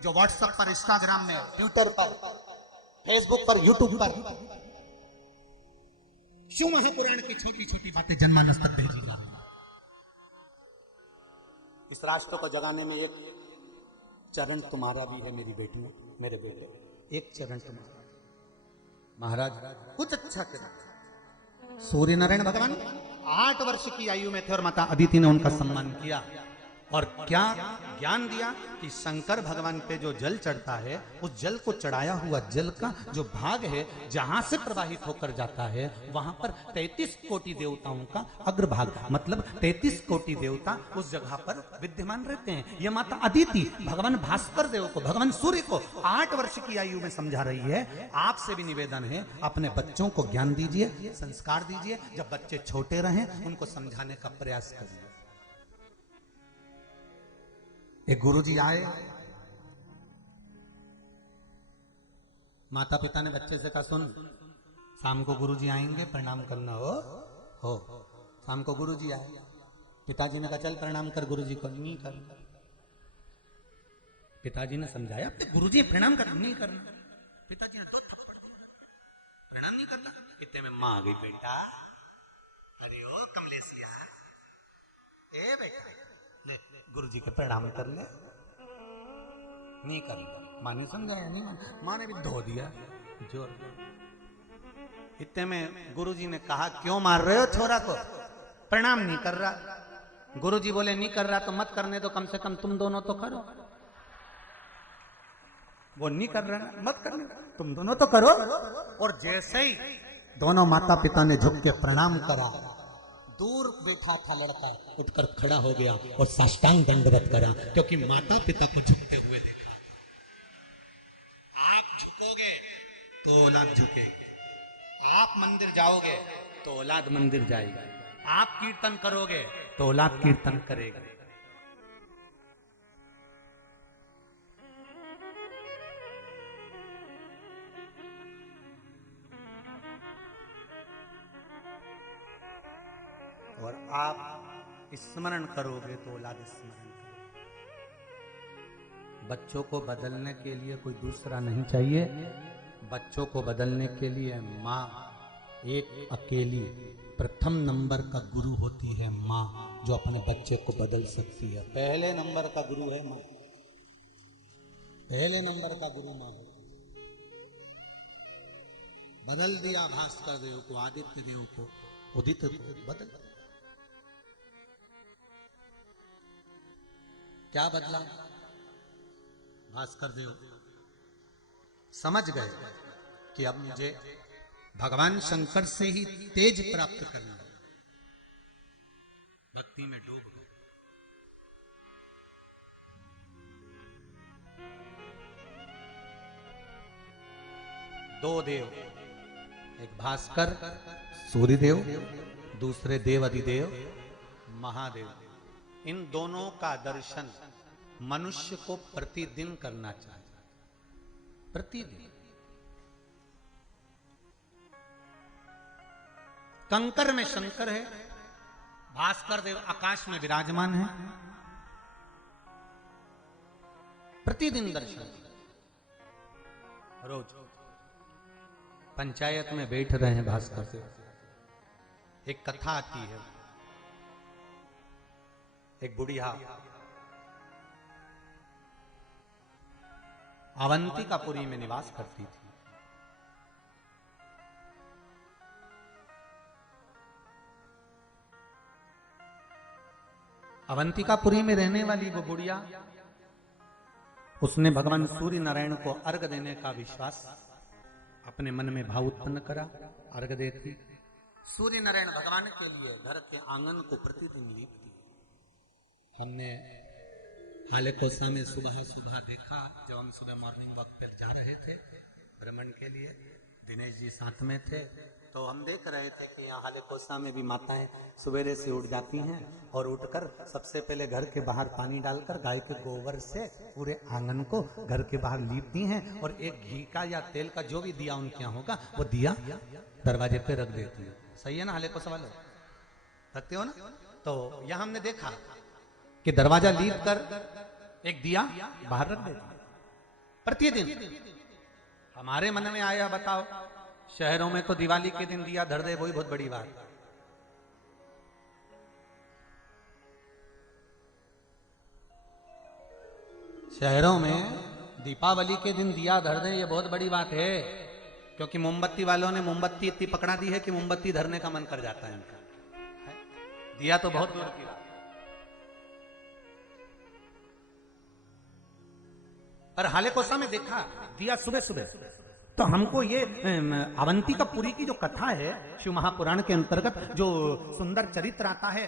जो व्हाट्सएप पर, इंस्टाग्राम में, ट्विटर पर, फेसबुक पर, यूट्यूब पर शिव महापुराण की छोटी छोटी बातें जनमानस तक भेजी जा रही। इस राष्ट्र को जगाने में एक चरण तुम्हारा भी है मेरी बेटियों, मेरे बेटे, एक चरण तुम्हारा। महाराज कुछ अच्छा करा। सूर्य नारायण भगवान 8 वर्ष की आयु में थे और माता अदिति ने उनका सम्मान किया और क्या ज्ञान दिया कि शंकर भगवान पे जो जल चढ़ता है, उस जल को चढ़ाया हुआ जल का जो भाग है जहां से प्रवाहित होकर जाता है, वहां पर 33 कोटि देवताओं का अग्रभाग, मतलब 33 कोटि देवता उस जगह पर विद्यमान रहते हैं। यह माता अदिति भगवान भास्कर देव को, भगवान सूर्य को 8 वर्ष की आयु में समझा रही है। आपसे भी निवेदन है, अपने बच्चों को ज्ञान दीजिए, संस्कार दीजिए। जब बच्चे छोटे रहें उनको समझाने का प्रयास करिए। एक गुरुजी आए, माता पिता ने बच्चे से कहा, सुन शाम को गुरुजी आएंगे, प्रणाम करना हो। शाम को गुरुजी आए, पिताजी ने कहा चल प्रणाम कर गुरुजी को। नहीं करना। पिताजी ने समझाया, गुरुजी प्रणाम कर, नहीं करना। पिताजी ने दो थप्पड़ प्रणाम नहीं करता। इतने में मां आ गई, बेटा अरे ओ कमलेशिया, ए बेटा ले गुरुजी के प्रणाम कर ले। नहीं कर, मां ने समझाया, नहीं मां ने भी धो दिया जोर। इतने में गुरुजी ने कहा, क्यों मार रहे हो छोरा को, प्रणाम नहीं कर रहा। गुरुजी बोले, नहीं कर रहा तो मत करने दो, कम से कम तुम दोनों तो करो। वो नहीं कर रहा, मत करने, तुम दोनों तो करो। और जैसे ही दोनों माता पिता ने झुक के प्रणाम करा, दूर बैठा था लड़का उठकर खड़ा हो गया और साष्टांग दंडवत करा, क्योंकि माता पिता को झुकते हुए देखा। आप झुकोगे तो औलाद झुके, आप मंदिर जाओगे तो औलाद मंदिर जाएगी, आप कीर्तन करोगे तो औलाद कीर्तन करेगा। और आप स्मरण करोगे तो औलाद स्मरण करेगी। बच्चों को बदलने के लिए कोई दूसरा नहीं चाहिए। बच्चों को बदलने के लिए माँ एक अकेली प्रथम नंबर का गुरु होती है। माँ जो अपने बच्चे को बदल सकती है। पहले नंबर का गुरु है माँ, पहले नंबर का गुरु माँ होती है। बदल दिया भास्कर देव को, आदित्य देव को, उदित को बदल। क्या बदला? भास्कर देव समझ गए कि अब मुझे भगवान शंकर से ही तेज प्राप्त करना है। भक्ति में डूब गए। दो देव, एक भास्कर सूर्यदेव, दूसरे देव अधिदेव महादेव। इन दोनों का दर्शन मनुष्य को प्रतिदिन करना चाहिए, प्रतिदिन। कंकर में शंकर है, भास्कर देव आकाश में विराजमान है। प्रतिदिन दर्शन, रोज पंचायत में बैठ रहे हैं भास्कर देव, एक कथा आती है। एक बुढ़िया अवंतिकापुरी में निवास करती थी। अवंतिकापुरी में रहने वाली वो बुढ़िया, उसने भगवान सूर्य नारायण को अर्घ देने का विश्वास अपने मन में भाव उत्पन्न करा। अर्घ देती, सूर्य नारायण भगवान के लिए घर के आंगन को प्रतिदिन लीपती। हमने हालेकोसा में सुबह सुबह देखा, जब हम सुबह मॉर्निंग वॉक पर जा रहे थे भ्रमण के लिए, दिनेश जी साथ में थे, तो हम देख रहे थे कि यहाँ हालेकोसा में भी माताएं सवेरे से उठ जाती हैं और उठकर सबसे पहले घर के बाहर पानी डालकर गाय के गोबर से पूरे आंगन को घर के बाहर लीपती हैं और एक घी का या तेल का जो भी दिया उनके यहाँ होगा वो दिया दरवाजे पे रख देती है। सही है ना? हालेकोसा वाले रखते हो ना? तो यहाँ हमने देखा कि दरवाजा लीप कर एक दिया बाहर रख देते प्रतिदिन। हमारे मन में आया, बताओ, शहरों में तो दिवाली के दिन दिया धर दे, वही बहुत बड़ी बात। शहरों में दीपावली के दिन दिया धर दें, ये बहुत बड़ी बात है, क्योंकि मोमबत्ती वालों ने मोमबत्ती इतनी पकड़ा दी है कि मोमबत्ती धरने का मन कर जाता है इनका। दिया तो बहुत दूर की बात। और हाले कोसा में देखा दिया सुबह सुबह, तो हमको ये अवंतिका पुरी की जो कथा है शिव महापुराण के अंतर्गत, जो सुंदर चरित्र आता है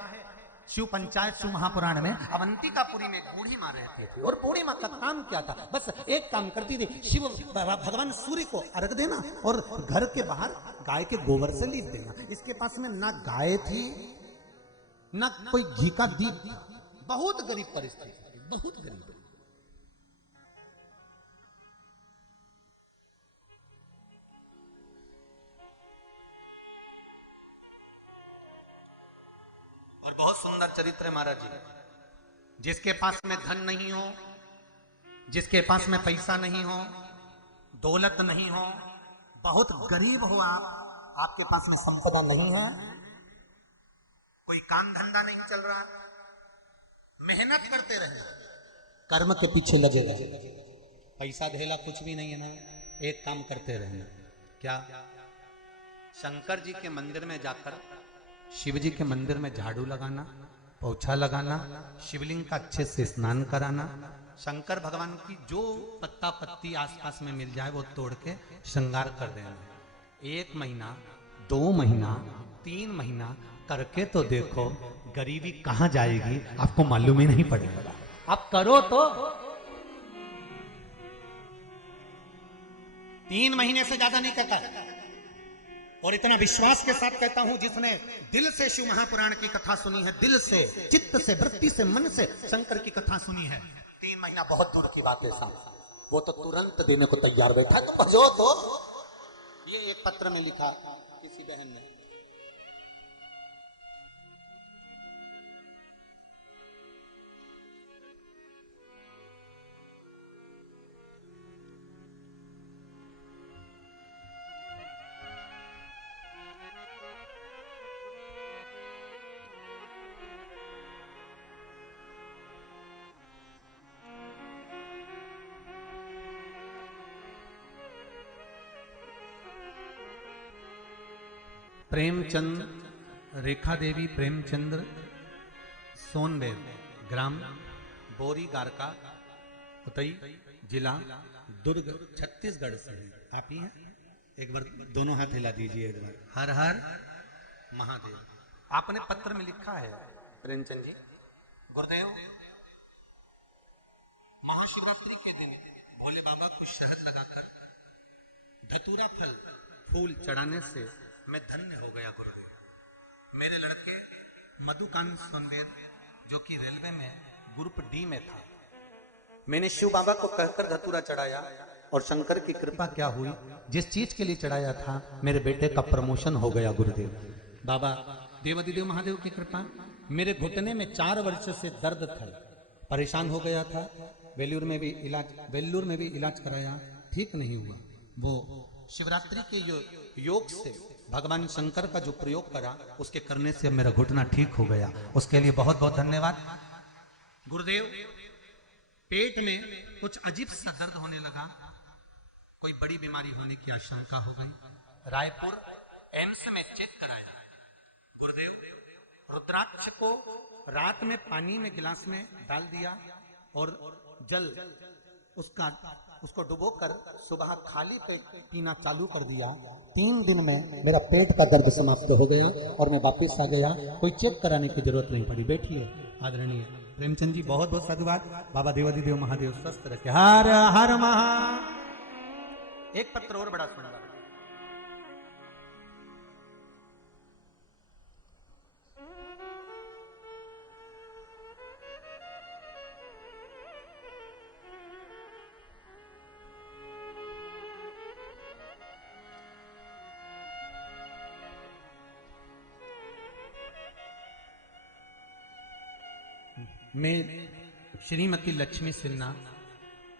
शिव पंचायत शिव महापुराण में, अवंतिका पुरी में बूढ़ी माँ रहती थी, और बूढ़ी माँ का काम क्या था, बस एक काम करती थी, शिव भगवान सूर्य को अर्घ देना और घर के बाहर गाय के गोबर से लीप देना। इसके पास में ना गाय थी ना कोई घी का दीप, बहुत गरीब परिस्थिति, बहुत गरीब। और बहुत सुंदर चरित्र है महाराज जी। जिसके पास में धन नहीं हो, जिसके पास में पैसा नहीं हो, दौलत नहीं हो, बहुत गरीब हो आप, आपके पास में संपदा नहीं है, कोई काम धंधा नहीं चल रहा, मेहनत करते रहे, कर्म के पीछे लगे रहे, पैसा धेला कुछ भी नहीं है ना, एक काम करते रहना, क्या शंकर जी के मंदिर में जाकर शिव जी के मंदिर में झाड़ू लगाना, पोछा लगाना, शिवलिंग का अच्छे से स्नान कराना, शंकर भगवान की जो पत्ता पत्ती आसपास में मिल जाए वो तोड़ के श्रृंगार कर देना। 1 महीना 2 महीना 3 महीना करके तो देखो, गरीबी कहां जाएगी आपको मालूम ही नहीं पड़ेगा। आप करो तो 3 महीने से ज्यादा नहीं कहता, और इतना विश्वास के साथ कहता हूं, जिसने दिल से शिव महापुराण की कथा सुनी है, दिल से, चित्त से, वृत्ति से, मन से शंकर की कथा सुनी है, 3 महीना बहुत दूर की बात है साहब, वो तो तुरंत देने को तैयार बैठा। तो बजो तो ये एक पत्र में लिखा किसी बहन ने, प्रेमचंद, रेखा देवी प्रेमचंद्र, सोनबेर, ग्राम बोरी गारका, उतई, जिला दुर्ग, छत्तीसगढ़ से हैं। आप ही हैं? एक बार दोनों हाथ हिला दीजिए एक बार। हर हर महादेव। आपने पत्र में लिखा है प्रेमचंद जी, गुरुदेव महाशिवरात्रि के दिन भोले बाबा को शहद लगाकर धतूरा फल फूल चढ़ाने से मैं धन्य हो गया गुरुदेव। मेरे लड़के मधुकांत सोनवेर जो कि रेलवे में ग्रुप डी में था, मैंने शिव बाबा को कहकर धतूरा चढ़ाया और शंकर की कृपा क्या हुई, जिस चीज के लिए चढ़ाया था मेरे बेटे का प्रमोशन हो गया गुरुदेव। बाबा देवादिदेव महादेव की कृपा। मेरे घुटने में 4 वर्ष से दर्द था, परेशान हो गया था, वेल्लूर में भी इलाज कराया, ठीक नहीं हुआ। वो शिवरात्रि के जो योग से भगवान शंकर का जो प्रयोग करा, उसके करने से मेरा घुटना ठीक हो गया, उसके लिए बहुत बहुत धन्यवाद गुरुदेव। पेट में कुछ अजीब सा दर्द होने लगा, कोई बड़ी बीमारी होने की आशंका हो गई, रायपुर एम्स में चेक कराया। गुरुदेव रुद्राक्ष को रात में पानी में गिलास में डाल दिया और जल उसको डुबोकर सुबह खाली पेट पीना चालू कर दिया। 3 दिन में मेरा पेट का दर्द समाप्त हो गया और मैं वापस आ गया, कोई चेक कराने की जरूरत नहीं पड़ी। बैठिए आदरणीय प्रेमचंद जी, बहुत बहुत साधुवाद। बाबा देवादिदेव महादेव स्वस्थ रखे। हर हर महा। एक पत्र और बड़ा सुंदर, मैं श्रीमती लक्ष्मी सिन्हा,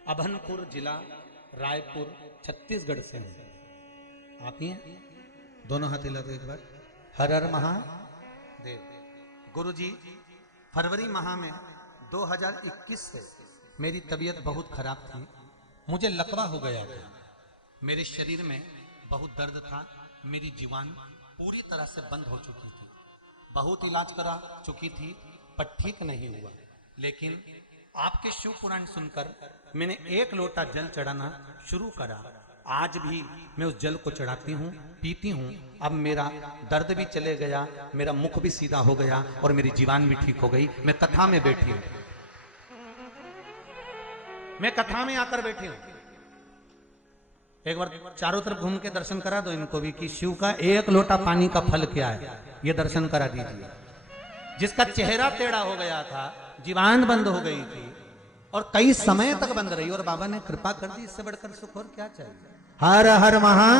अभनपुर जिला रायपुर छत्तीसगढ़ से हूं। आप ही हैं? दोनों हाथ हिला दो एक बार। हर हर महादेव। गुरु जी फरवरी माह में 2021 से मेरी तबीयत बहुत खराब थी, मुझे लकवा हो गया था, मेरे शरीर में बहुत दर्द था, मेरी जीवान पूरी तरह से बंद हो चुकी थी, बहुत इलाज करा चुकी थी पर ठीक नहीं हुआ। लेकिन आपके शिव पुराण सुनकर मैंने एक लोटा जल चढ़ाना शुरू करा। आज भी मैं उस जल को चढ़ाती हूँ, पीती हूँ। अब मेरा दर्द भी चले गया, मेरा मुख भी सीधा हो गया और मेरी जीवान भी ठीक हो गई। मैं कथा में बैठी हूँ, मैं कथा में आकर बैठी हूं। एक बार चारों तरफ घूम के दर्शन करा दो इनको भी कि शिव का एक लोटा पानी का फल क्या है, ये दर्शन करा दीजिए। जिसका चेहरा टेढ़ा हो गया था, जीवान बंद हो गई थी और कई समय तक बंद रही और बाबा ने कृपा कर दी। इससे बढ़कर सुख और क्या चाहिए। हर हर महा,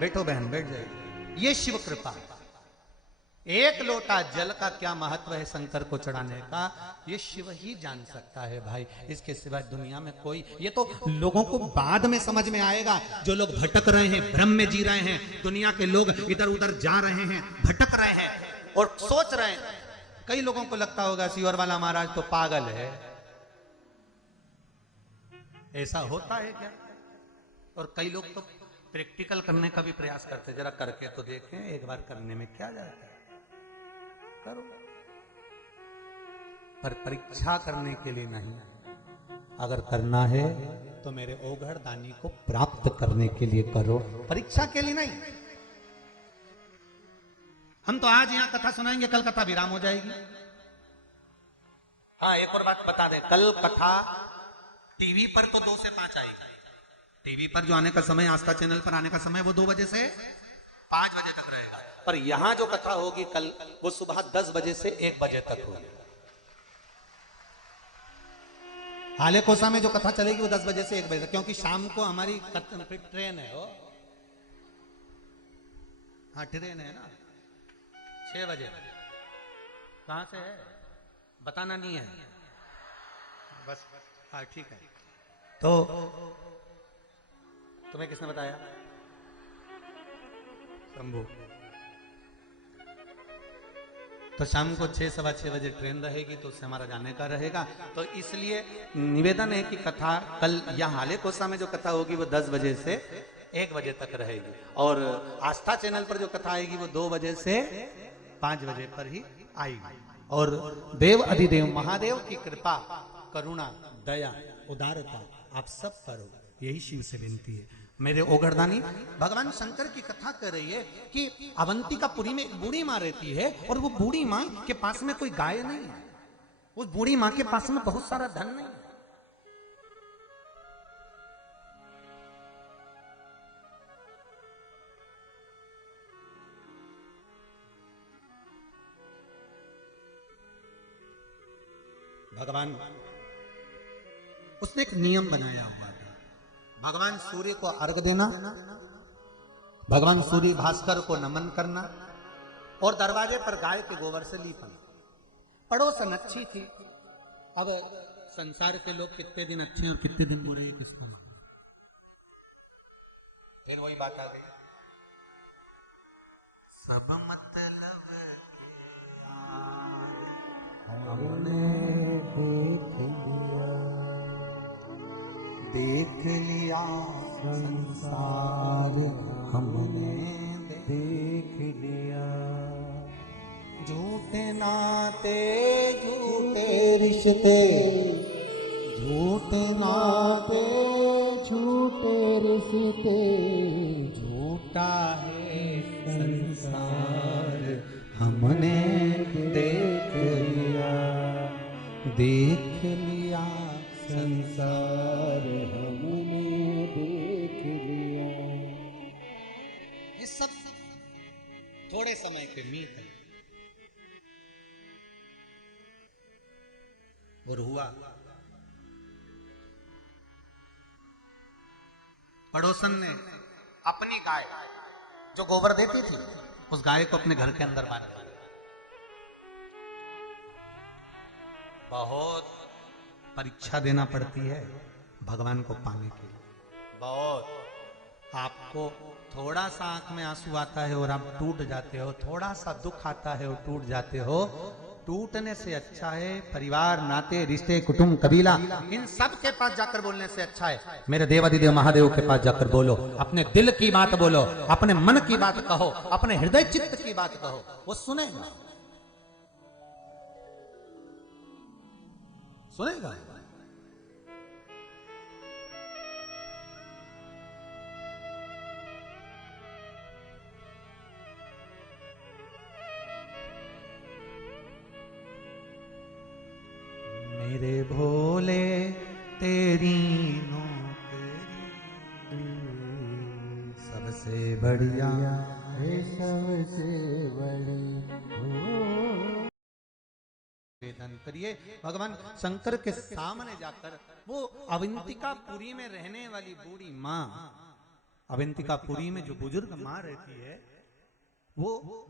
बैठो बहन, बैठ जाइए। ये शिव कृपा। एक लोटा जल का क्या महत्व है शंकर को चढ़ाने का, ये शिव ही जान सकता है भाई। इसके सिवा दुनिया में कोई, ये तो लोगों को बाद में समझ में आएगा। जो लोग भटक रहे हैं, भ्रम में जी रहे हैं, दुनिया के लोग इधर उधर जा रहे हैं, भटक रहे हैं और सोच रहे हैं। कई लोगों को लगता होगा सीवर वाला महाराज तो पागल है, ऐसा होता है क्या? और कई लोग तो प्रैक्टिकल करने का भी प्रयास करते, जरा करके तो देखें, एक बार करने में क्या जाता है, करो। पर परीक्षा करने के लिए नहीं, अगर करना है तो मेरे ओघड़ दानी को प्राप्त करने के लिए करो, परीक्षा के लिए नहीं। हम तो आज यहां कथा सुनाएंगे, कल कथा विराम हो जाएगी। हाँ, एक और बात बता दे, कल कथा टीवी पर तो 2 से 5 आएगी। टीवी पर जो आने का समय, आस्था चैनल पर आने का समय वो 2 बजे से 5 बजे तक रहेगा। पर यहां जो कथा होगी कल, वो सुबह 10 बजे से 1 बजे तक होगी। हाले कोसा में जो कथा चलेगी वो 10 बजे से 1 बजे तक, क्योंकि शाम को हमारी ट्रेन है। वो हाँ, ट्रेन है ना, 6 बजे। कहां से है बताना नहीं है बस। हाँ ठीक है। तो तुम्हें किसने बताया? शंभू। तो शाम को 6 सवा 6 बजे ट्रेन रहेगी, तो उससे हमारा जाने का रहेगा। तो इसलिए निवेदन है कि कथा कल यहाँ हाले कोसा में जो कथा होगी वो 10 बजे से 1 बजे तक रहेगी, और आस्था चैनल पर जो कथा आएगी वो 2 बजे से 5 बजे पर ही आएगी। और देव अधिदेव महादेव की कृपा, करुणा, दया, उदारता आप सब पर हो, यही शिव से विनती है। मेरे ओगरदानी भगवान शंकर की कथा कर रही है कि अवंतिकापुरी में एक बूढ़ी माँ रहती है, और वो बूढ़ी माँ के पास में कोई गाय नहीं है, उस बूढ़ी माँ के पास में बहुत सारा धन नहीं है। भगवान उसने एक नियम बनाया हुआ था, भगवान सूर्य को अर्घ देना, भगवान सूर्य भास्कर को नमन करना, और दरवाजे पर गाय के गोबर से लीपना। पड़ोसन अच्छी थी। अब संसार के लोग कितने दिन अच्छे और कितने दिन बुरे, किसका? फिर वही बात आ गई, सब मतलब देख लिया संसार हमने देख लिया, झूठे नाते झूठे रिश्ते, झूठे नाते झूठे रिश्ते, झूठा है संसार हमने देख लिया, देख लिया संसार हमने देख लिया। ये सब थोड़े समय के मीत है। और हुआ, पड़ोसन ने अपनी गाय जो गोबर देती थी, उस गाय को अपने घर के अंदर बांध दिया। बहुत परीक्षा देना पड़ती है भगवान को पाने के लिए, बहुत। आपको थोड़ा सा आंख में आंसू आता है और आप टूट जाते हो, थोड़ा सा दुख आता है और टूट जाते हो, टूटने से अच्छा है परिवार, नाते, रिश्ते, कुटुंब, कबीला, इन सब के पास जाकर बोलने से अच्छा है मेरे देवाधिदेव महादेव के पास जाकर बोलो। अपने दिल की बात बोलो, अपने मन की बात कहो, अपने हृदय चित्त की बात कहो, वो सुनेगा, सुनेगा। मेरे भोले तेरी नौकरी सबसे बढ़िया है, सबसे बड़ी वेदन करिए। भगवान शंकर के सामने जाकर वो अवंतिकापुरी में रहने वाली बूढ़ी माँ, अवंतिकापुरी में जो बुजुर्ग माँ रहती है, वो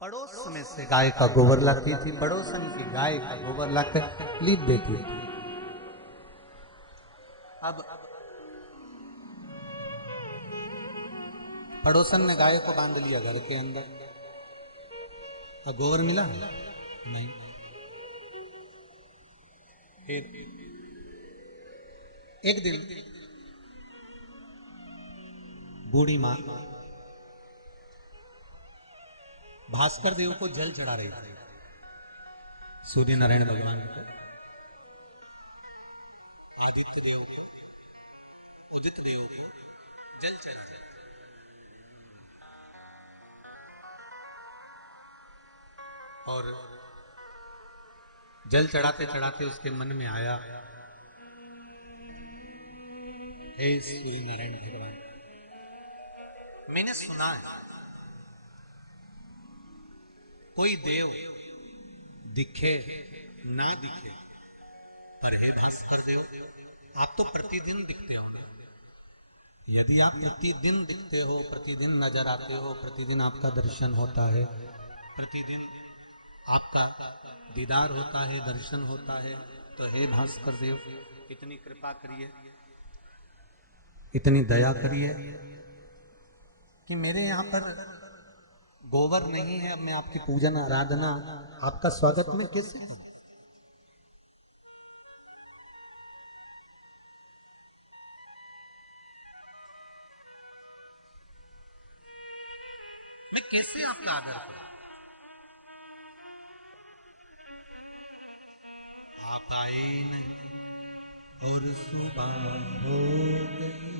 पड़ोस में से गाय का गोबर लाती थी, पड़ोसन की गाय का गोबर लाकर लीप देती थी। अब पड़ोसन ने गाय को बांध लिया घर के अंदर, अब गोबर मिला नहीं। फिर एक दिन बूढ़ी मां भास्कर देव को जल चढ़ा रही थी, सूर्य नारायण भगवान को, आदित्य देव को, उदित देव को जल चढ़ा। और जल चढ़ाते चढ़ाते उसके मन में आया, हे सूर्य नारायण भगवान, मैंने सुना है कोई देव दिखे ना दिखे, पर हे भास्कर देव आप तो प्रतिदिन दिखते हो। यदि आप प्रतिदिन दिखते हो, प्रतिदिन नजर आते हो, प्रतिदिन आपका दर्शन होता है, प्रतिदिन आपका दीदार होता है, दर्शन होता है, तो हे भास्कर देव इतनी कृपा करिए, इतनी दया करिए कि मेरे यहाँ पर गोबर नहीं है, अब मैं आपकी पूजन आराधना आपका स्वागत में कैसे करूं? मैं कैसे आपका आदर करूं? आप आए नहीं और सुबह हो गई,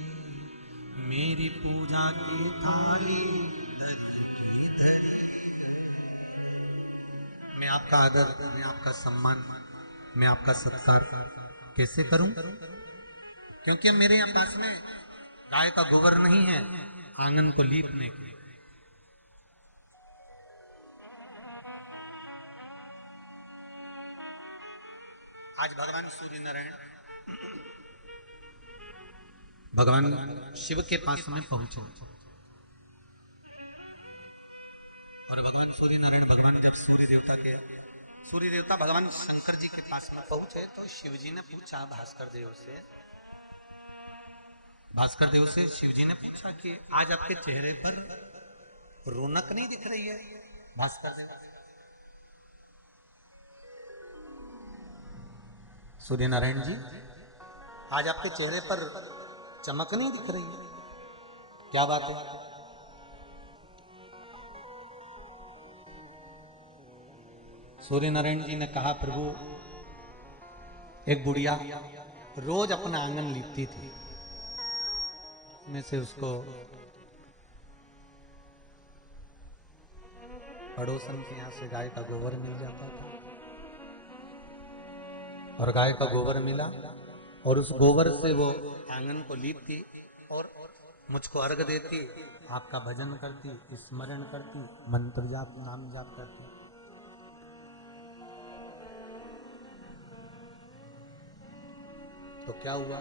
मेरी पूजा की थाली धरी। मैं आपका आदर, मैं आपका सम्मान, मैं आपका सत्कार कैसे करूं? क्योंकि मेरे यहाँ पास में गाय का गोबर नहीं है आंगन को लीपने के। आज भगवान सूर्य नारायण भगवान शिव के पास में पहुंचे, और भगवान सूर्य नारायण भगवान जब सूर्य देवता भगवान शंकर जी के पास में पहुंचे तो शिव जी ने पूछा भास्कर देव से शिव जी ने पूछा कि आज आपके चेहरे पर रौनक नहीं दिख रही है भास्कर देव? सूर्य नारायण जी, आज आपके चेहरे पर चमक नहीं दिख रही है, क्या बात है? सूर्य नारायण जी ने कहा, प्रभु एक बुढ़िया रोज अपना आंगन लीपती थी, में से उसको पड़ोसन के यहां से गाय का गोबर मिल जाता था, और गाय का गोबर मिला और उस गोबर से वो आंगन को लीपती और मुझको अर्घ देती, आपका भजन करती, स्मरण करती, मंत्र जाप, नाम जाप करती। तो क्या हुआ?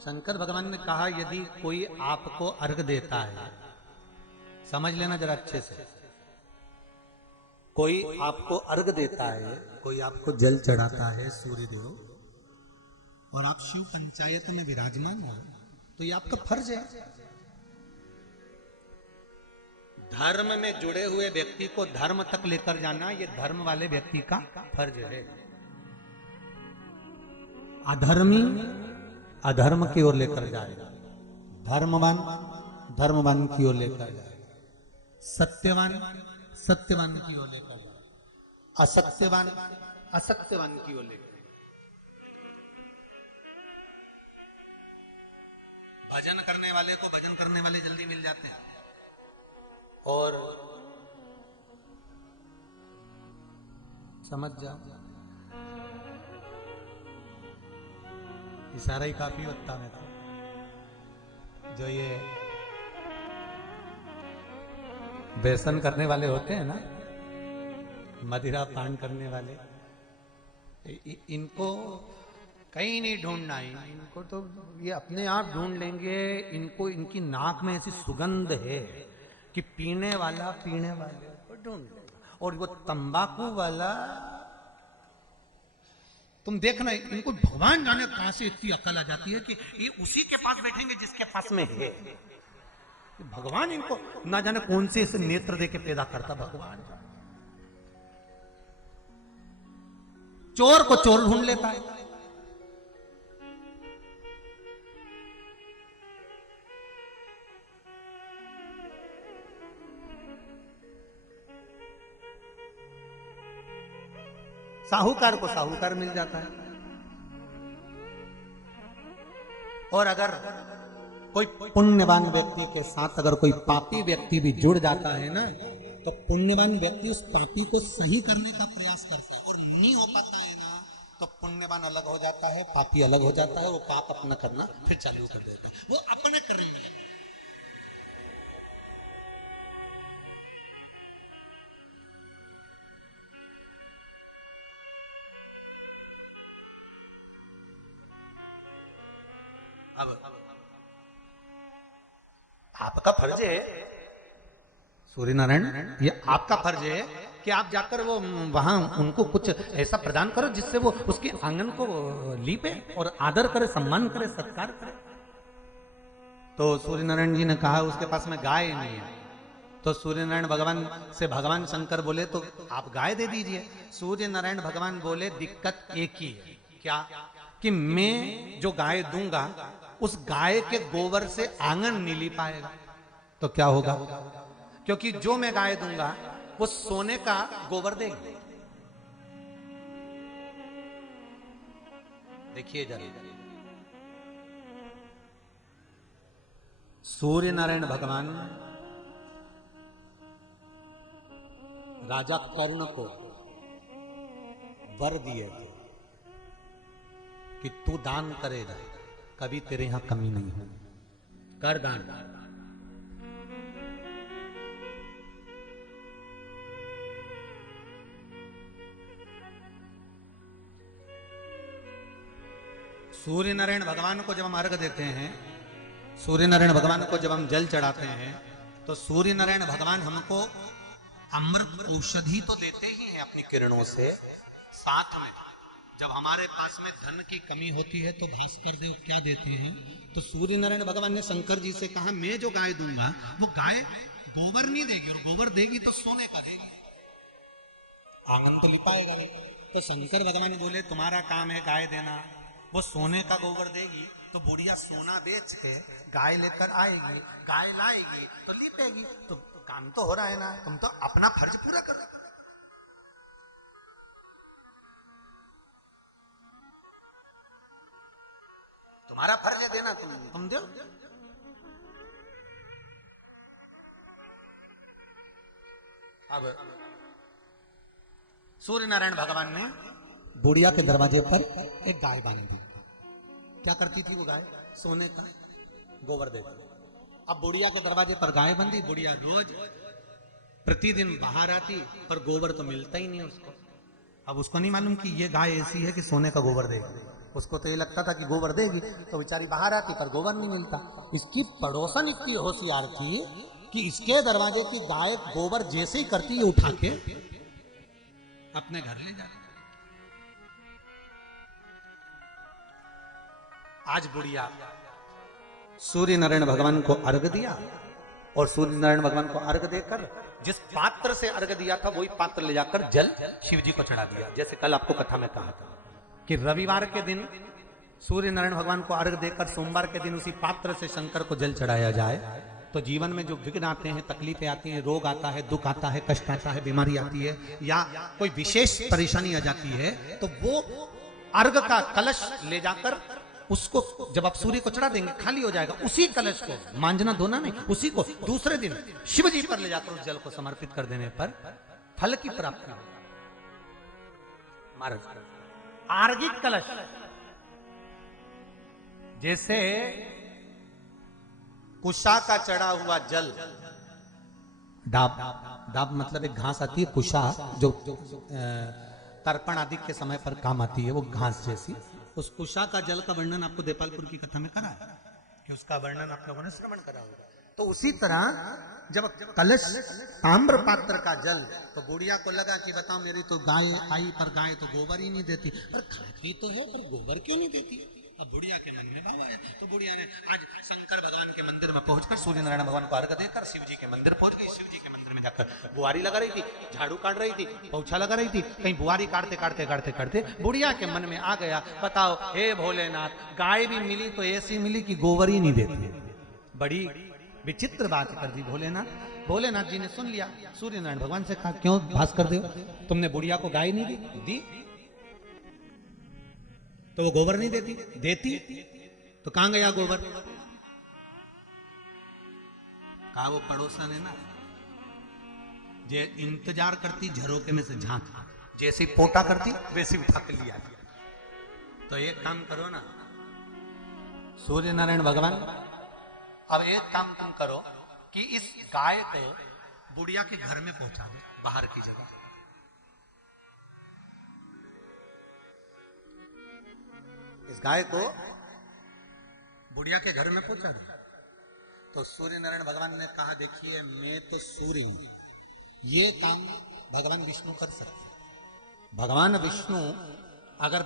शंकर भगवान ने कहा यदि कोई आपको अर्घ देता है, समझ लेना जरा अच्छे से, कोई आपको अर्घ देता है, कोई आपको जल चढ़ाता है सूर्यदेव, और आप शिव पंचायत में विराजमान हो, तो ये आपका फर्ज है। धर्म में जुड़े हुए व्यक्ति को धर्म तक लेकर जाना ये धर्म वाले व्यक्ति का फर्ज है। अधर्मी अधर्म की ओर लेकर जाएगा, धर्मवान धर्मवान की ओर लेकर जाएगा, सत्यवान सत्यवान की ओर लेकर जाएगा, असत्यवान असत्यवान की ओर लेकर। भजन करने वाले को भजन करने वाले जल्दी मिल जाते हैं, और समझ जाओ इशारा ही काफी होता है। तो जो ये व्यसन करने वाले होते हैं ना, मदिरा पान करने वाले, इनको कहीं नहीं ढूंढना है, इनको तो ये अपने आप ढूंढ लेंगे। इनको इनकी नाक में ऐसी सुगंध है कि पीने वाले को ढूंढ लेगा। और वो तंबाकू वाला, तुम देखना, इनको भगवान जाने कहां से इतनी अकल आ जाती है कि ये उसी के पास बैठेंगे जिसके पास में है। भगवान इनको ना जाने कौन से ऐसे नेत्र दे के पैदा करता भगवान। चोर को चोर ढूंढ लेता है। साहूकार को साहूकार मिल जाता है। और अगर कोई पुण्यवान व्यक्ति के साथ अगर कोई पापी व्यक्ति भी जुड़ जाता है ना, तो पुण्यवान व्यक्ति उस पापी को सही करने का प्रयास करता है, और नहीं हो पाता है ना, तो पुण्यवान अलग हो जाता है, पापी अलग हो जाता है, वो पाप अपना करना फिर चालू कर देते हैं, वो अपने करेंगे। अब आपका फर्ज है सूर्य नारायण, ये आपका फर्ज है कि आप जाकर वो वहां उनको कुछ ऐसा प्रदान करो जिससे वो उसके आंगन को लीपे और आदर करे, सम्मान करे, सत्कार करे। तो सूर्य नारायण जी ने कहा उसके पास में गाय नहीं है। तो सूर्य नारायण भगवान से भगवान शंकर बोले तो आप गाय दे दीजिए। सूर्य नारायण भगवान बोले दिक्कत एक ही है, क्या कि मैं जो गाय दूंगा उस गाय के गोबर से आंगन नहीं ली पाएगा। तो क्या होगा, क्योंकि जो मैं गाय दूंगा वो सोने का गोबर देगी। देखिए जरा, सूर्य नारायण भगवान राजा कर्ण को वर दिए थे कि तू दान करेगा, कभी तेरे यहां कमी नहीं हो, कर दान। सूर्य नारायण भगवान को जब हम अर्घ देते हैं, सूर्य नारायण भगवान को जब हम जल चढ़ाते हैं, तो सूर्य नारायण भगवान हमको अमृत औषधि तो देते ही हैं अपनी किरणों से। साथ में जब हमारे पास में धन की कमी होती है तो भास्कर देव क्या देते हैं, तो सूर्य नारायण भगवान ने शंकर जी से कहा मैं जो गाय दूंगा वो गाय गोबर नहीं देगी, और गोबर देगी तो सोने का देगी, आंगन तो लिपाएगा नहीं। तो शंकर भगवान बोले तुम्हारा काम है गाय देना, वो सोने का गोबर देगी तो बुढ़िया सोना बेच के गाय लेकर आएगी, गाय लाएगी तो लिपेगी। तो काम तो हो रहा है ना, तुम तो अपना फर्ज पूरा कर रहे हो। तुम्हारा फर्ज है देना, तुम दो। अब सूर्य नारायण भगवान ने बुढ़िया के दरवाजे पर एक गाय बांध दी। क्या करती थी वो गाय, सोने का गोबर देती। अब बुढ़िया के दरवाजे पर गाय बंधी, बुढ़िया रोज प्रतिदिन बाहर आती, पर गोबर तो मिलता ही नहीं उसको। अब उसको नहीं मालूम कि ये गाय ऐसी है कि सोने का गोबर देगी, उसको तो ये लगता था कि गोबर देगी, तो बेचारी बाहर आती पर गोबर नहीं मिलता। इसकी पड़ोसन इतनी होशियार थी कि इसके दरवाजे की गाय गोबर जैसे ही करती है उठा के अपने घर ले जाती। आज बुढ़िया सूर्य नारायण भगवान को अर्घ दिया, और सूर्य नारायण भगवान को अर्घ देकर जिस पात्र से अर्घ दिया था वही पात्र ले जाकर जल शिव जी को चढ़ा दिया। जैसे कल आपको कथा में कहा था कि रविवार के दिन सूर्य नारायण भगवान को अर्घ देकर सोमवार के दिन उसी पात्र से शंकर को जल चढ़ाया जाए तो जीवन में जो विघ्न आते हैं, तकलीफें आती हैं, रोग आता है, दुख आता है, कष्ट आता है, बीमारी आती है या कोई विशेष परेशानी आ जाती है तो वो अर्घ का कलश ले जाकर उसको जब आप सूर्य को चढ़ा देंगे खाली हो जाएगा। उसी कलश को मांझना धोना नहीं, उसी को दूसरे दिन शिव जी पर ले जाकर उस जल को समर्पित कर देने पर फल की प्राप्ति हो। महाराज आर्गिक कलश जैसे कुशा का चढ़ा हुआ जल, डाब डाब मतलब एक घास आती है कुशा जो तर्पण आदि के समय पर काम आती है, वो घास जैसी। उस कुशा का जल का वर्णन आपको देपालपुर की कथा में करा है कि उसका वर्णन आप लोगों ने श्रवण करा होगा। तो उसी तरह जब कलश ताम्र पात्र का जल, तो बुढ़िया को लगा कि बताओ मेरी तो गाय आई पर गाय तो गोबर ही नहीं देती, पर खाती तो है पर गोबर क्यों नहीं देती। अब बुढ़िया के मन में भाव आया तो बुढ़िया ने आज शंकर भगवान के मंदिर में पहुंचकर सूर्य नारायण भगवान को अर्घ देकर शिव जी के मंदिर पहुंच गई। शिव जी के मंदिर में जाकर बुआरी लगा रही थी, झाड़ू काट रही थी, पोछा लगा रही थी, कहीं बुआरी काटते काटते काटते काटते बुढ़िया के मन में आ गया, बताओ हे भोलेनाथ, गाय भी मिली तो ऐसी मिली कि गोबर ही नहीं देती। बड़ी विचित्र बात कर दी भोलेनाथ। भोलेनाथ जी ने सुन लिया, सूर्य नारायण भगवान से कहा क्यों भास्कर देव तुमने बुढ़िया को गाय नहीं दी तो वो गोबर नहीं देती, देती तो कहां गया गोबर। कहा वो पड़ोसन है ना, जे इंतजार करती झरोके में से झांक, जैसे पोटा करती वैसे उठा के लिया। तो एक काम करो ना सूर्य नारायण भगवान, अब एक काम तुम करो कि इस गाय को बुढ़िया के घर में पहुंचा दो, बाहर की जगह। इस गाय को बुढ़िया के घर में पहुंचा दिया। तो सूर्य नारायण भगवान ने कहा देखिए मैं तो सूर्य हूं, ये काम भगवान विष्णु कर सकते हैं। भगवान विष्णु अगर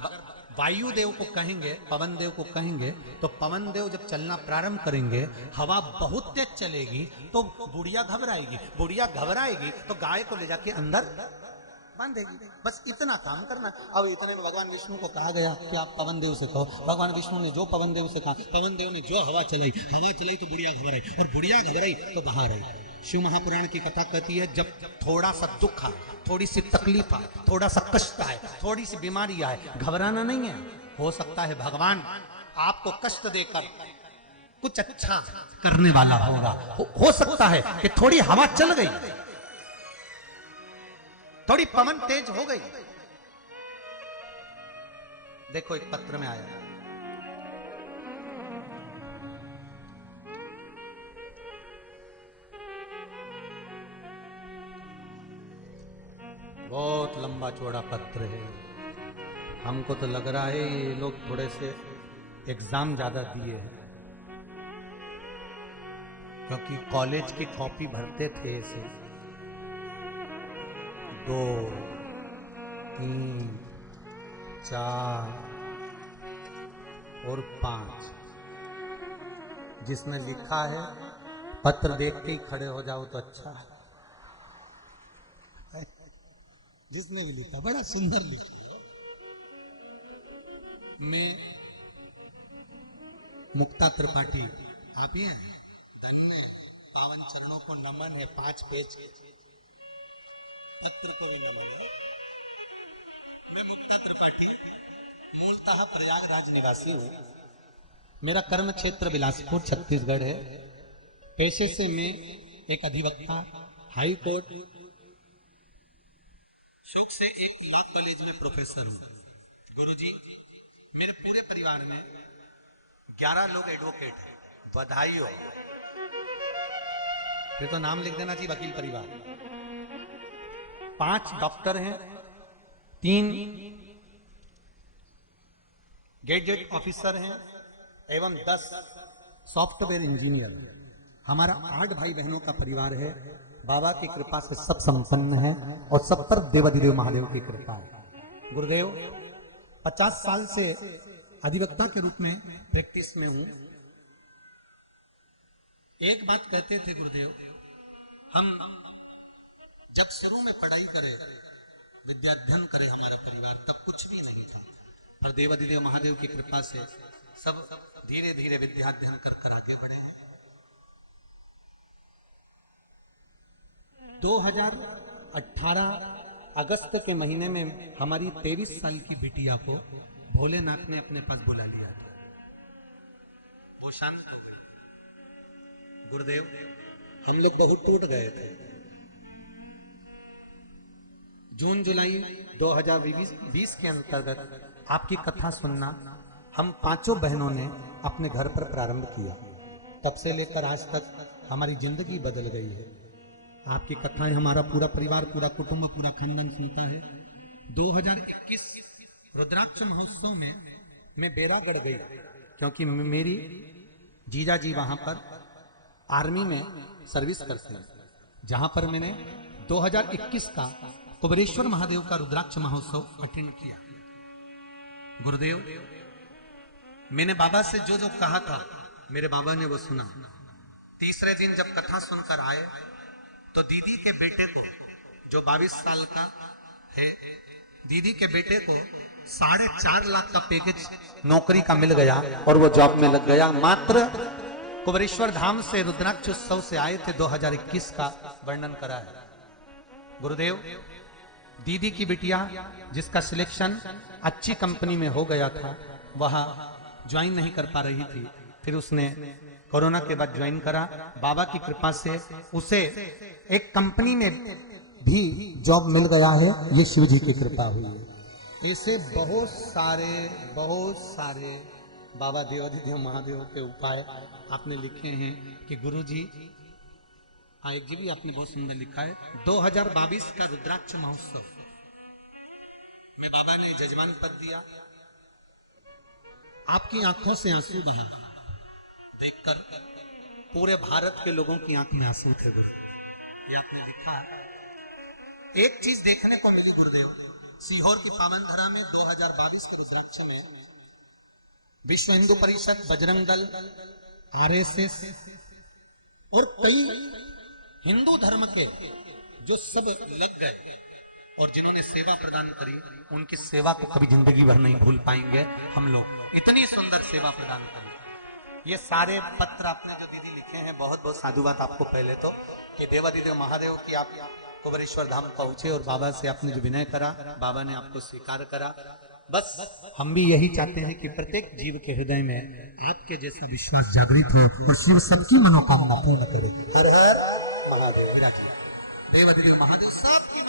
वायु देव को कहेंगे, पवन देव को कहेंगे, तो पवन देव जब चलना प्रारंभ करेंगे हवा बहुत तेज चलेगी तो बुढ़िया घबराएगी, बुढ़िया घबराएगी तो गाय को ले जाके अंदर बांधेगी। बस इतना काम करना। अब इतने में भगवान विष्णु को कहा गया कि आप पवन देव से कहो। भगवान विष्णु ने जो पवन देव से कहा, पवन देव ने जो हवा चलाई तो बुढ़िया घबराई, और बुढ़िया घबराई तो बाहर आई। शिव महापुराण की कथा कहती है जब थोड़ा सा दुख आए, थोड़ी सी तकलीफ आए, थोड़ा सा कष्ट आए, थोड़ी सी बीमारी आए, घबराना नहीं है। हो सकता है भगवान आपको कष्ट देकर कुछ अच्छा करने वाला होगा। हो सकता है कि थोड़ी हवा चल गई, थोड़ी पवन तेज हो गई। देखो एक पत्र में आया, बहुत लंबा चौड़ा पत्र है। हमको तो लग रहा है ये लोग थोड़े से एग्जाम ज्यादा दिए हैं, क्योंकि कॉलेज की कॉपी भरते थे ऐसे 2, 3, 4 और 5। जिसने लिखा है पत्र देख के ही खड़े हो जाओ तो अच्छा है। जिसने भी लिखा बड़ा सुंदर लिखी है। मैं मुक्ता त्रिपाठी, आप ही हैं, धन्य पावन चरणों को नमन है। 5 पेज पत्र को भी नमन है। मैं मुक्ता त्रिपाठी मूलतः प्रयागराज निवासी हूँ। मेरा कर्म क्षेत्र बिलासपुर छत्तीसगढ़ है। पेशे से मैं एक अधिवक्ता, हाई कोर्ट, शौक से एक लॉ कॉलेज में प्रोफेसर हूँ। गुरुजी, मेरे पूरे परिवार में 11 लोग एडवोकेट हैं। बधाई हो। फिर तो नाम लिख देना चाहिए वकील परिवार। 5 डॉक्टर हैं, 3 गैजेट ऑफिसर हैं एवं 10 सॉफ्टवेयर इंजीनियर। हमारा 8 भाई बहनों का परिवार है। बाबा की कृपा से सब संपन्न है और सब पर देवाधिदेव महादेव की कृपा है। गुरुदेव 50 साल से अधिवक्ता के रूप में प्रैक्टिस में हूं। एक बात कहते थे गुरुदेव, हम जब शुरू में पढ़ाई करे, विद्याध्ययन करे हमारा परिवार, तब कुछ भी नहीं था। पर देवाधिदेव महादेव की कृपा से सब धीरे धीरे विद्याध्ययन कर कर आगे बढ़े। 2018 अगस्त के महीने में हमारी 23 साल की बिटिया को भोलेनाथ ने अपने पास बुला लिया था। वो शांत गुरुदेव, हम लोग बहुत टूट गए थे। जून जुलाई 2020 के अंतर्गत आपकी कथा सुनना हम पांचों बहनों ने अपने घर पर प्रारंभ किया। तब से लेकर आज तक हमारी जिंदगी बदल गई है। आपकी कथाएं हमारा पूरा परिवार, पूरा कुटुंब, पूरा खानदान सुनता है। 2021 रुद्राक्ष महोत्सव में मैं बेरागढ़ गई, क्योंकि मेरी जीजा जी वहां पर आर्मी में सर्विस करते हैं, जहां पर मैंने 2021 का कुबेरेश्वर महादेव का रुद्राक्ष महोत्सव अटेंड किया। गुरुदेव, मैंने बाबा से जो जो कहा था, मेरे बाबा ने वो सुना। तीसरे दिन जब कथा सुनकर आए तो दीदी के बेटे को, जो 22 साल का है, दीदी के बेटे को 4.5 लाख का पैकेज नौकरी का मिल गया और वो जॉब में लग गया। मात्र कुबेरेश्वर धाम से रुद्राक्ष उत्सव से आए थे, 2021 का वर्णन करा है। गुरुदेव, दीदी की बिटिया जिसका सिलेक्शन अच्छी कंपनी में हो गया था, वह ज्वाइन नहीं कर पा रही थी। फिर उसने कोरोना के बाद ज्वाइन करा। बाबा की कृपा से उसे एक कंपनी में भी जॉब मिल गया है। ये शिव जी की कृपा हुई है। ऐसे बहुत सारे बाबा देवाधिदेव महादेव के उपाय आपने लिखे हैं कि गुरु जी, एक जी भी आपने बहुत सुंदर लिखा है। 2022 का रुद्राक्ष महोत्सव में बाबा ने जजमान पद दिया। आपकी आंखों से आंसू बहा देखकर पूरे भारत के लोगों की आंख में आंसू थे गुरु, ये आपने लिखा है। एक चीज देखने को मिली गुरुदेव, सीहोर की पावन धरा में 2022 के रुद्राक्ष में विश्व हिंदू परिषद, बजरंग दल, आरएसएस और कई हिंदू धर्म के जो सब लग गए और जिन्होंने सेवा प्रदान करी, उनकी सेवा को कभी जिंदगी भर नहीं भूल पाएंगे हम लोग। इतनी सुंदर सेवा प्रदान करी। ये सारे पत्र आपने जो दीदी लिखे हैं, बहुत बहुत साधुवाद आपको पहले तो, कि देवाधिदेव महादेव की आप कुबेरेश्वर धाम पहुंचे और बाबा से आपने जो विनय करा, बाबा ने आपको स्वीकार करा। बस हम भी यही चाहते हैं कि प्रत्येक जीव के हृदय में आपके जैसा विश्वास जागृत हो और शिव सबकी मनोकामना पूर्ण करे। हर हर महादेव। देवाधिदेव महादेव सबकी